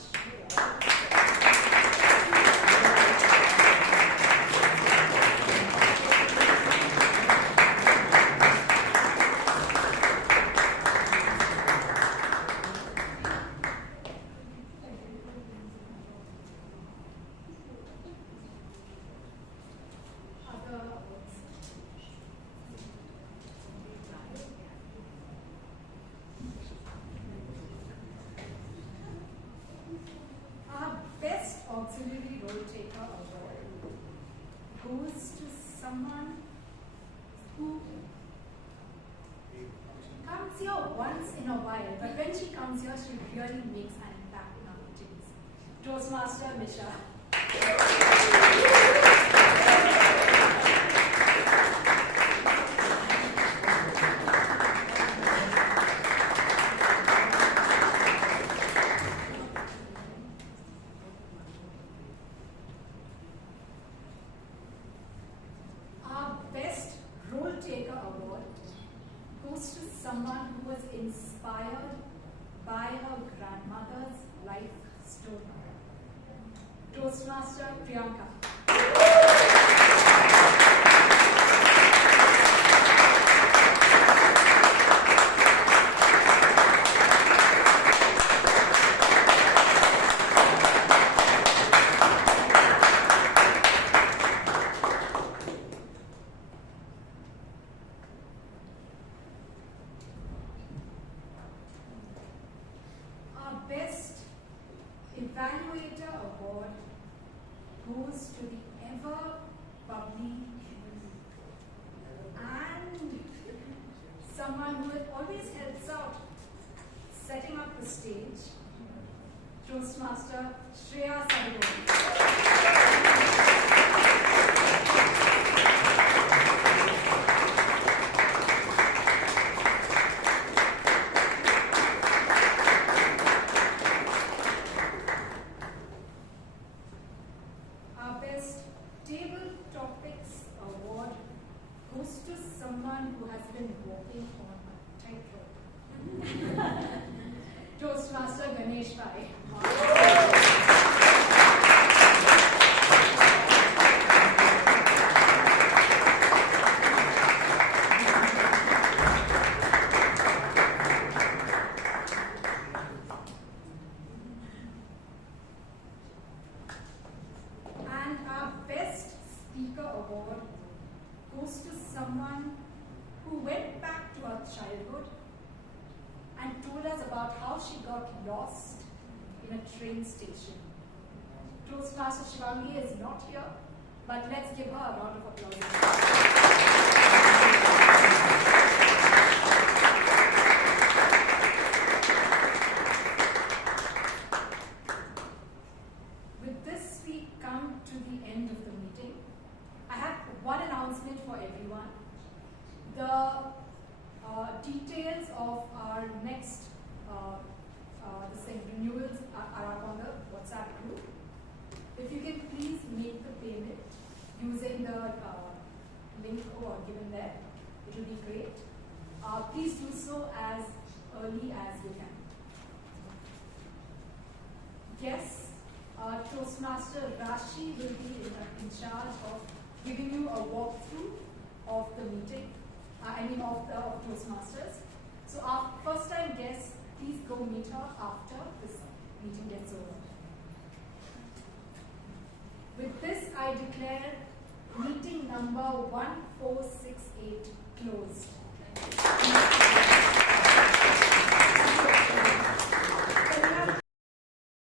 Our best auxiliary role taker award goes to someone who comes here once in a while, but when she comes here, she really makes an impact in our meetings. Toastmaster Misha. Our best role taker award goes to someone who was inspired by her grandmother's life story. Toastmaster Priyanka. Our best evaluator award goes to the ever bubbly and someone who always helps out setting up the stage, Toastmaster Shreya Sarigori. Our best table topics award goes to someone who has been walking on a tightrope. Toastmaster Ganesh. And our best speaker award goes to someone who went back to our childhood and told told us about how she got lost in a train station. Toastmaster Shivangi is not here, but let's give her a round of applause. With this, we come to the end of the meeting. I have one announcement for everyone. The details of our next renewals are up on the WhatsApp group. If you can please make the payment using the link given there, it will be great. Please do so as early as you can. Yes, Toastmaster Rashi will be in charge of giving you a walkthrough of the meeting, of Toastmasters. So our first time guests, please go meet her after this meeting gets over. With this, I declare meeting number 1468 closed.